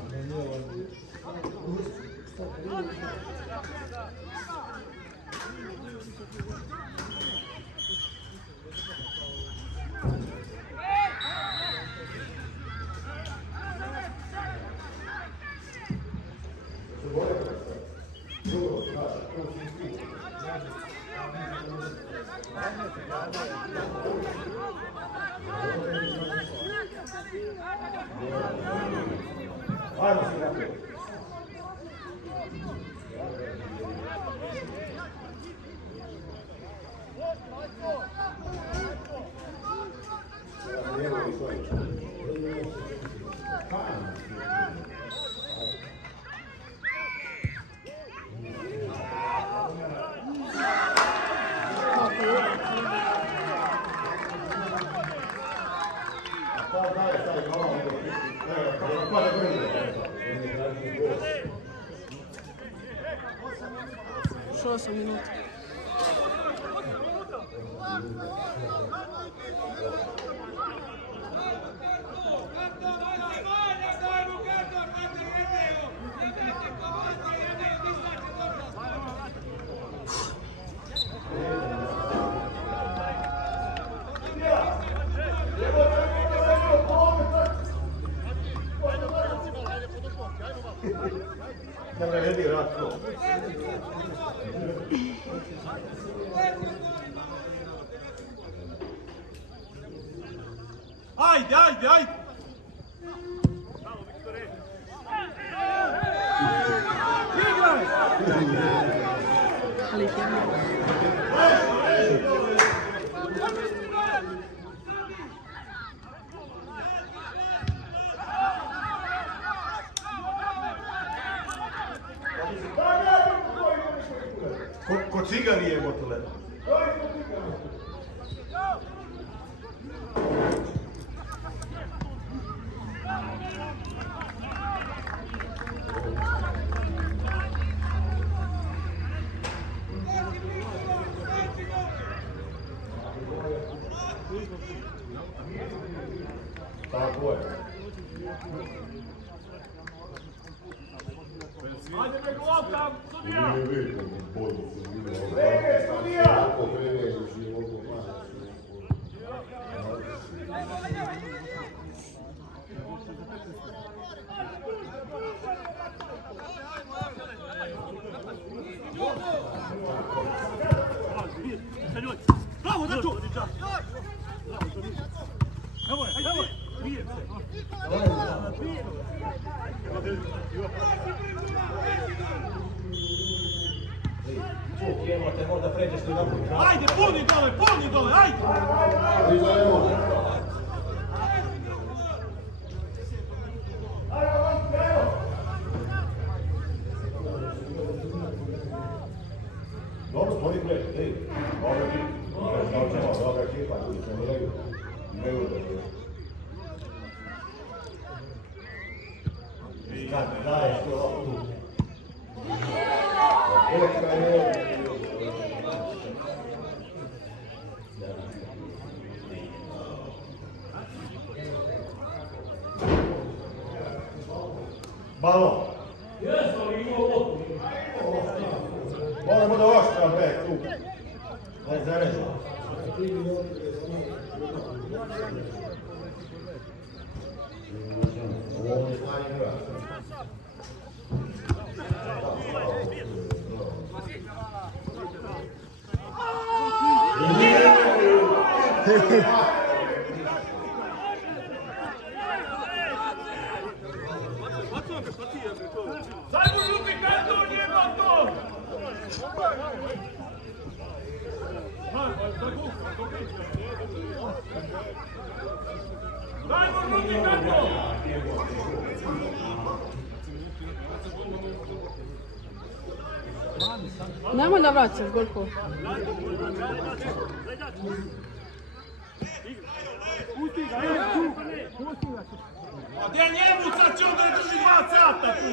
Ajmo se naprijed. Još 8 minuta. Da ga redi rad to. Ajde, ajde, ajde! Igraj! Ali ih je. Ko cigari je gotove. Tako je. Ajde, nego lopta, sudija! Vreme, studija! Bravo, Dačo! Evo je, evo je! Prije, Čuk, imate, možda pređeš li napoj kraj. Ajde, puni dole, ajde! Dobro, spori play, ej, dobro ti. Dobra ekipa, ljudi treniraju. Imaju da je. Kad daješ to loptu. Elektra je. Balon. Moramo da oštra, bre, tu. Ne zarežu. Ovo je stvari igra. Zajmo žuti karton, jeba to! Dajmo žuti karton! Nemoj da vraćaš, Gorko. Pusti ga, pusti ga. A gdje njemu sad će onda drži 2 sata tu?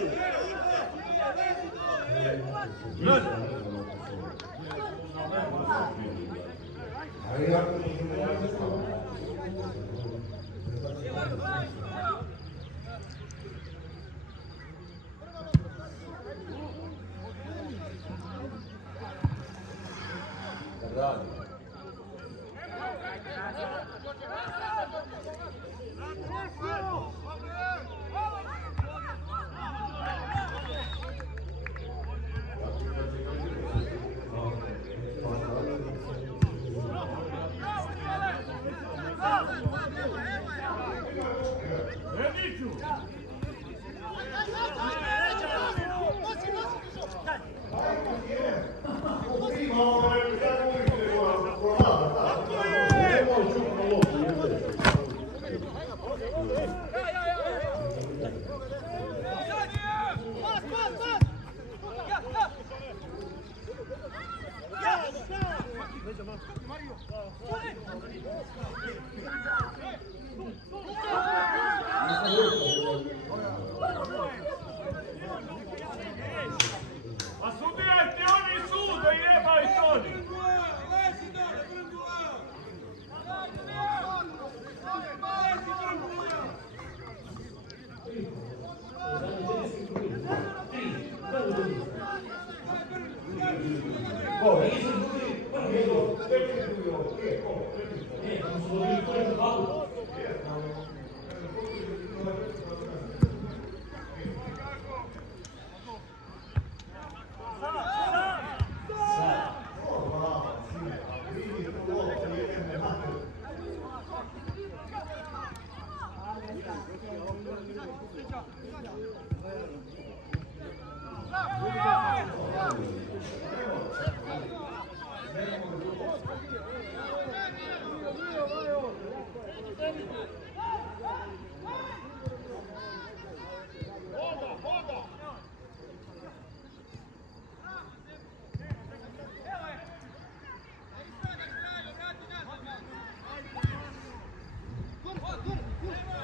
A sudijajte, oni sude, jebajte oni!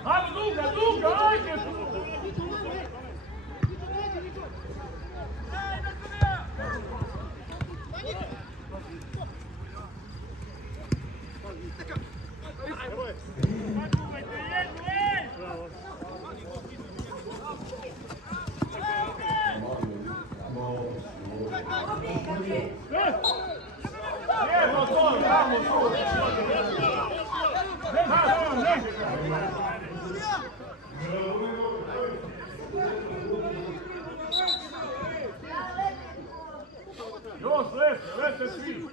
Ajmo, duga, ajde! Još, lete svi!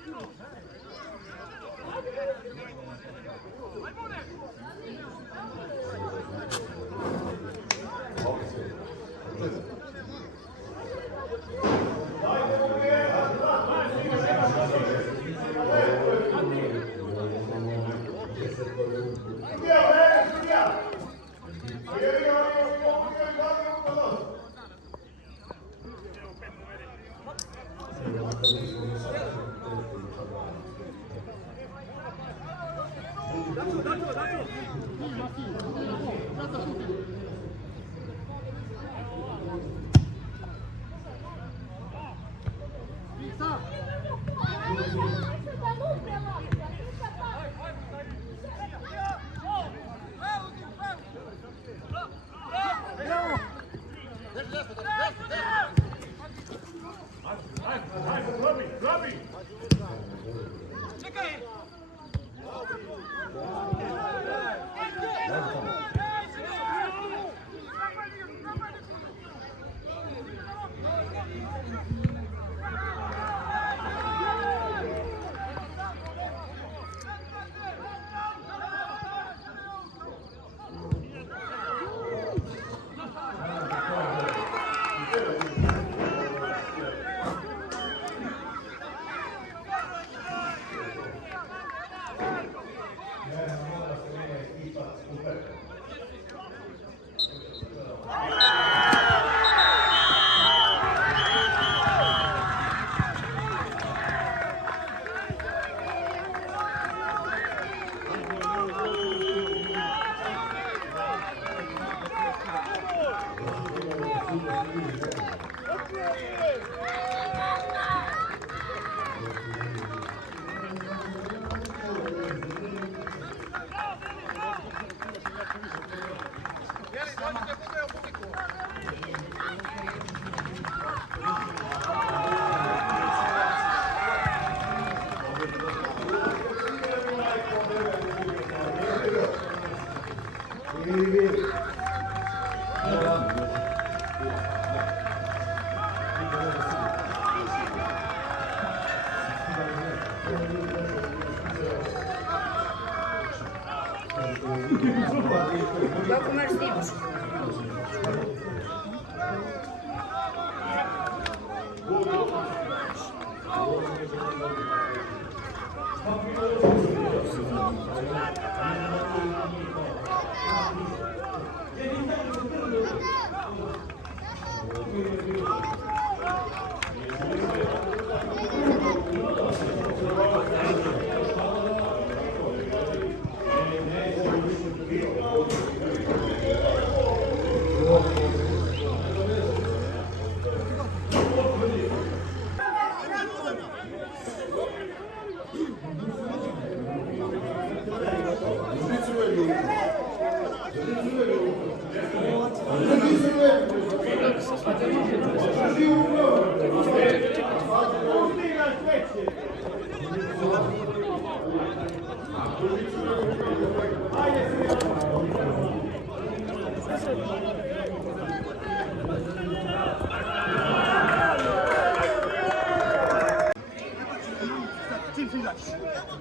Kako me snimaš?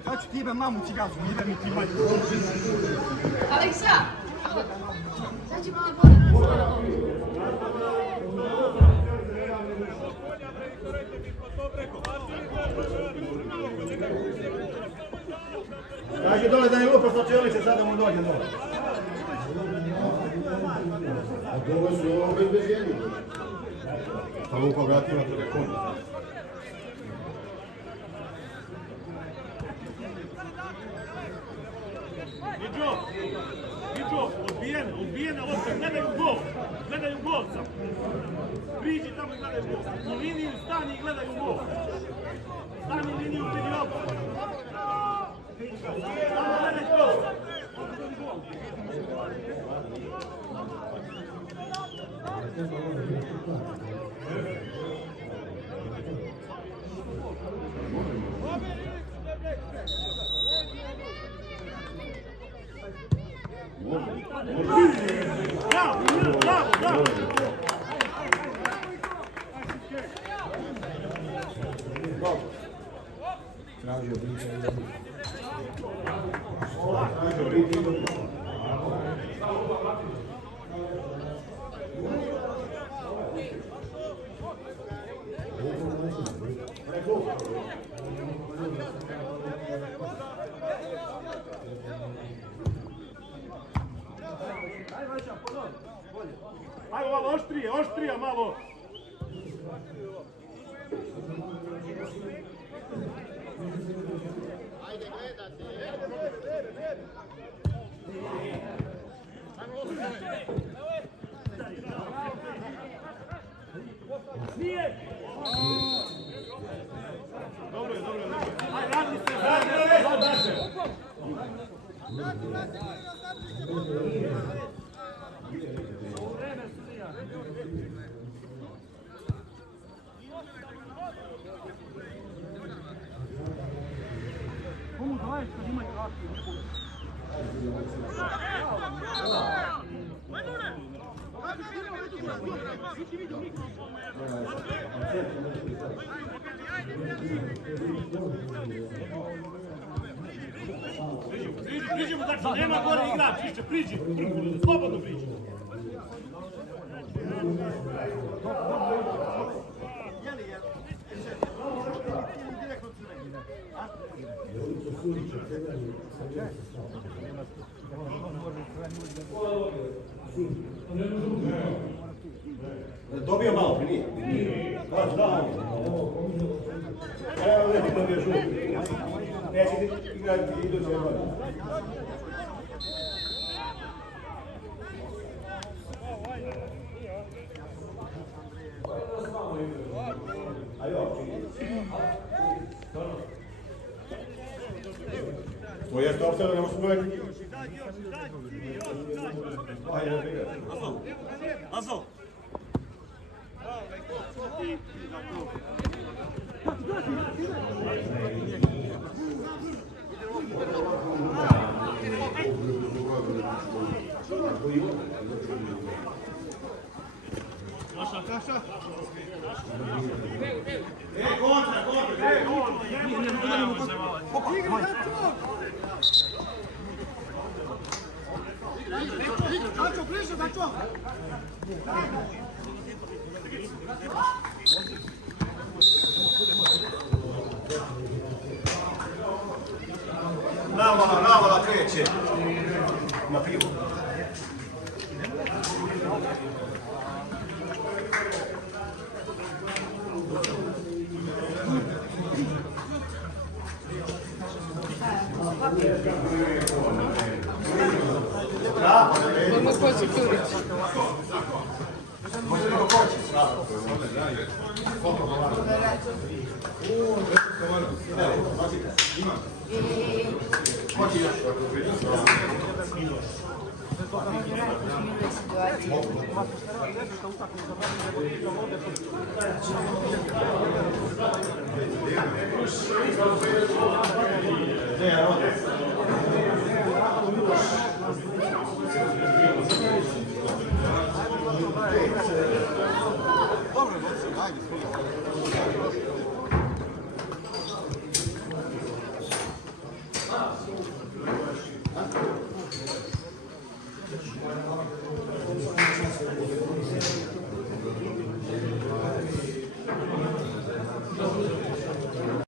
Ja ću ti jebem mamu cigazu, jebem mi ti majku. Aleksa! Dađi malo vode. Kaži dole da je lupa slačionice, sada mu dođe dole. A dole su ovo obezbeđenje. Pa lupa vratila telefon. Iđo, odbijena lopta, gledaju gol sam. Priđi tamo i gledaju gol. U liniju stani i gledaju gol. Stani liniju, vidi lopta. Samo gledaj gol. Bravo! Tražio bliže. Ajmo malo oštrije malo. Nije! Dobro. Ajde, radi se! Komu daješ kad imaju akciju? Priđemo, znači nema gore igrač, više priđi, slobodno priđi. Dobio malo, prije. Da. Evo ne ti dobio šut. Neće ti igrati iduće godine. To jeste opcija da ne možeš gledati. Azov! Navala kreće. Na pivu. Vamos pôr security. Ne,